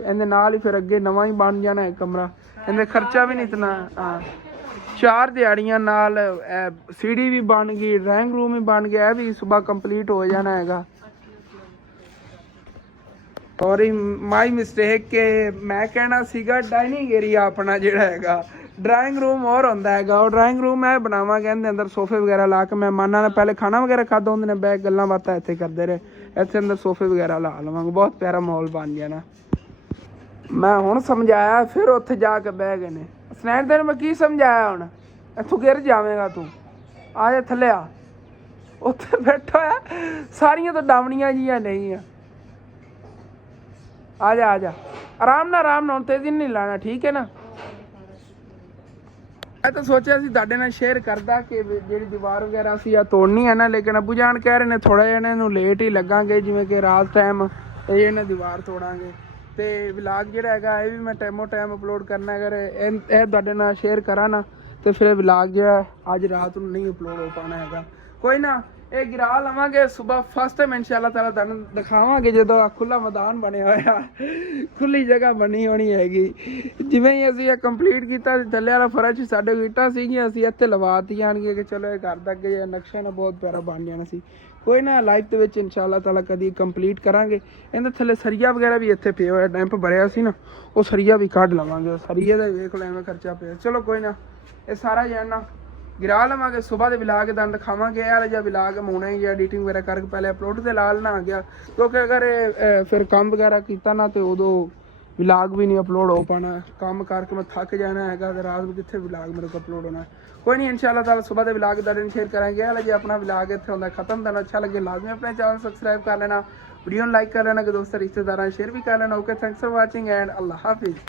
ਇਹਦੇ ਨਾਲ ਹੀ ਫਿਰ ਅੱਗੇ ਨਵਾਂ ਹੀ ਬਣ ਜਾਣਾ ਹੈ ਕਮਰਾ, ਇਹਦੇ ਖਰਚਾ ਵੀ ਨਹੀਂ ਇਤਨਾ। ਹਾਂ 4 ਦਿਹਾੜੀਆਂ ਨਾਲ ਸੀਡੀ ਵੀ ਬਣ ਗਈ, ਡਰਾਇੰਗ ਰੂਮ ਵੀ ਬਣ ਗਿਆ, ਇਹ ਵੀ ਸਵੇਰ ਕੰਪਲੀਟ ਹੋ ਜਾਣਾ ਹੈਗਾ। ਔਰ ਮਾਈ ਮਿਸਟੇਕ ਕਿ ਮੈਂ ਕਹਿਣਾ ਸੀਗਾ ਡਾਈਨਿੰਗ ਏਰੀਆ ਆਪਣਾ ਜਿਹੜਾ ਹੈਗਾ ਡਰਾਇੰਗ ਰੂਮ ਹੋਰ ਹੁੰਦਾ ਹੈਗਾ, ਉਹ ਡਰਾਇੰਗ ਰੂਮ ਮੈਂ ਬਣਾਵਾਂਗੇ, ਇਹਦੇ ਅੰਦਰ ਸੋਫੇ ਵਗੈਰਾ ਲਾ ਕੇ ਮਹਿਮਾਨਾਂ ਨੇ ਪਹਿਲੇ ਖਾਣਾ ਵਗੈਰਾ ਖਾਧਾ ਹੁੰਦੇ ਨੇ ਬਹਿ ਗੱਲਾਂ ਬਾਤਾਂ ਇੱਥੇ ਕਰਦੇ ਰਹੇ, ਇੱਥੇ ਅੰਦਰ ਸੋਫੇ ਵਗੈਰਾ ਲਾ ਲਵਾਂਗੇ, ਬਹੁਤ ਪਿਆਰਾ ਮਾਹੌਲ ਬਣ ਜਾਣਾ। ਮੈਂ ਹੁਣ ਸਮਝਾਇਆ ਫਿਰ ਉੱਥੇ ਜਾ ਕੇ ਬਹਿ ਗਏ ਨੇ। ਸਨੈਕ ਦੇ ਮੈਂ ਕੀ ਸਮਝਾਇਆ, ਹੁਣ ਇੱਥੋਂ ਗਿਰ ਜਾਵੇਂਗਾ ਤੂੰ, ਆ ਜਾ ਥੱਲੇ ਆ। ਉੱਥੇ ਬੈਠਾ ਹੋਇਆ ਸਾਰੀਆਂ ਤਾਂ ਡਾਵਣੀਆਂ ਜੀਆਂ ਨਹੀਂ ਆ ਜਾ ਆਰਾਮ ਨਾਲ ਹੁਣ ਤੇਜ਼ੀ ਨਹੀਂ ਲਾਣਾ, ਠੀਕ ਹੈ ਨਾ? ਮੈਂ ਤਾਂ ਸੋਚਿਆ ਸੀ ਤੁਹਾਡੇ ਨਾਲ ਸ਼ੇਅਰ ਕਰਦਾ ਕਿ ਜਿਹੜੀ ਦੀਵਾਰ ਵਗੈਰਾ ਸੀ ਆ ਤੋੜਨੀ ਹੈ ਨਾ, ਲੇਕਿਨ ਅੱਬੂ ਜਾਨ ਕਹਿ ਰਹੇ ਨੇ ਥੋੜਾ ਜਿਹਾ ਇਹਨੂੰ ਲੇਟ ਹੀ ਲੱਗਾਂਗੇ, ਜਿਵੇਂ ਕਿ ਰਾਤ ਟਾਈਮ ਇਹ ਇਹਨੇ ਦੀਵਾਰ ਤੋੜਾਂਗੇ। ਤੇ ਵਲੌਗ ਜਿਹੜਾ ਹੈਗਾ ਇਹ ਵੀ ਮੈਂ ਟਾਈਮੋ ਟਾਈਮ ਅਪਲੋਡ ਕਰਨਾ, ਅਗਰ ਇਹ ਤੁਹਾਡੇ ਨਾਲ ਸ਼ੇਅਰ ਕਰਾਂ ਨਾ ਤੇ ਫਿਰ ਵਲੌਗ ਜਿਹੜਾ ਅੱਜ ਰਾਤ ਨੂੰ ਨਹੀਂ ਅਪਲੋਡ ਹੋ ਪਾਣਾ ਹੈਗਾ। ਕੋਈ ਨਾ ਇਹ ਗਿਰਾ ਲਵਾਂਗੇ ਸਵੇਰ ਫਸਟ ਟਾਈਮ ਇਨਸ਼ਾਅੱਲਾ ਤਾਲਾ ਤੁਹਾਨੂੰ ਦਿਖਾਵਾਂਗੇ, ਜਦੋਂ ਖੁੱਲਾ ਮੈਦਾਨ ਬਣਿਆ ਹੋਇਆ, ਖੁੱਲੀ ਜਗ੍ਹਾ ਬਣੀ ਹੋਣੀ ਹੈਗੀ। ਜਿਵੇਂ ਹੀ ਅਸੀਂ ਇਹ ਕੰਪਲੀਟ ਕੀਤਾ ਥੱਲੇ ਵਾਲਾ ਫਰਸ਼ ਸਾਡੇ ਇੱਟਾਂ ਸੀਗੀਆਂ, ਅਸੀਂ ਇੱਥੇ ਲਵਾਤੀਆਂ ਆਣਗੇ ਕਿ ਚਲੋ ਇਹ ਘਰ ਦਾ ਅੱਗੇ ਨਕਸ਼ਾ ਨਾ ਬਹੁਤ ਪਿਆਰਾ ਬਣ ਜਾਣਾ ਸੀ। ਕੋਈ ਨਾ ਲਾਈਫ ਦੇ ਵਿੱਚ ਇਨਸ਼ਾਅੱਲਾ ਤਾਲਾ ਕਦੀ ਕੰਪਲੀਟ ਕਰਾਂਗੇ। ਇਹਦੇ ਥੱਲੇ ਸਰੀਆ ਵਗੈਰਾ ਵੀ ਇੱਥੇ ਪਿਆ ਹੋਇਆ, ਡੈਂਪ ਭਰਿਆ ਸੀ ਨਾ, ਉਹ ਸਰੀਆ ਵੀ ਕੱਢ ਲਵਾਂਗੇ, ਉਹ ਸਰੀਏ ਦਾ ਵੇਖ ਲਓ ਐਵੇਂ ਖਰਚਾ ਪਿਆ। ਚਲੋ ਕੋਈ ਨਾ ਇਹ ਸਾਰਾ ਜਾਣਾ ਗਿਰਾ ਲਵਾਂਗੇ, ਸਵੇਰ ਦੇ ਵਲੌਗ ਤੁਹਾਨੂੰ ਦਿਖਾਵਾਂਗੇ। ਯਾਰ ਜਾਂ ਵਲੌਗ ਹੋਣਾ ਹੀ ਜਾਂ ਐਡੀਟਿੰਗ ਵਗੈਰਾ ਕਰਕੇ ਪਹਿਲੇ ਅਪਲੋਡ ਤੇ ਲਾਲ ਨਾ ਆ ਗਿਆ, ਕਿਉਂਕਿ ਅਗਰ ਫਿਰ ਕੰਮ ਵਗੈਰਾ ਕੀਤਾ ਨਾ ਤੇ ਉਦੋਂ ਵਲੌਗ ਵੀ ਨਹੀਂ ਅਪਲੋਡ ਹੋ ਪਾਣਾ। ਕੰਮ ਕਰਕੇ ਮੈਂ ਥੱਕ ਜਾਣਾ ਹੈਗਾ ਤੇ ਰਾਤ ਨੂੰ ਕਿੱਥੇ ਵਲੌਗ ਮੇਰੇ ਕੋਲ ਅਪਲੋਡ ਹੋਣਾ। ਕੋਈ ਨਹੀਂ ਇਨਸ਼ਾਅੱਲਾ ਤਾਲਾ ਸਵੇਰ ਦੇ ਵਲੌਗ ਦਾ ਸ਼ੇਅਰ ਕਰਾਂਗੇ। ਯਾਰ ਜੇ ਆਪਣਾ ਵਲੌਗ ਇੱਥੇ ਹੁੰਦਾ ਖਤਮ, ਤੁਹਾਨੂੰ ਅੱਛਾ ਲੱਗੇ ਲਾਜ਼ਮੀ ਆਪਣੇ ਚੈਨਲ ਸਬਸਕ੍ਰਾਈਬ ਕਰ ਲੈਣਾ, वीडियो लाइक कर लेना, कि दोस्तों रिश्तेदार शेयर भी कर लेना। Okay, thanks for watching and अल्लाह हाफिज़।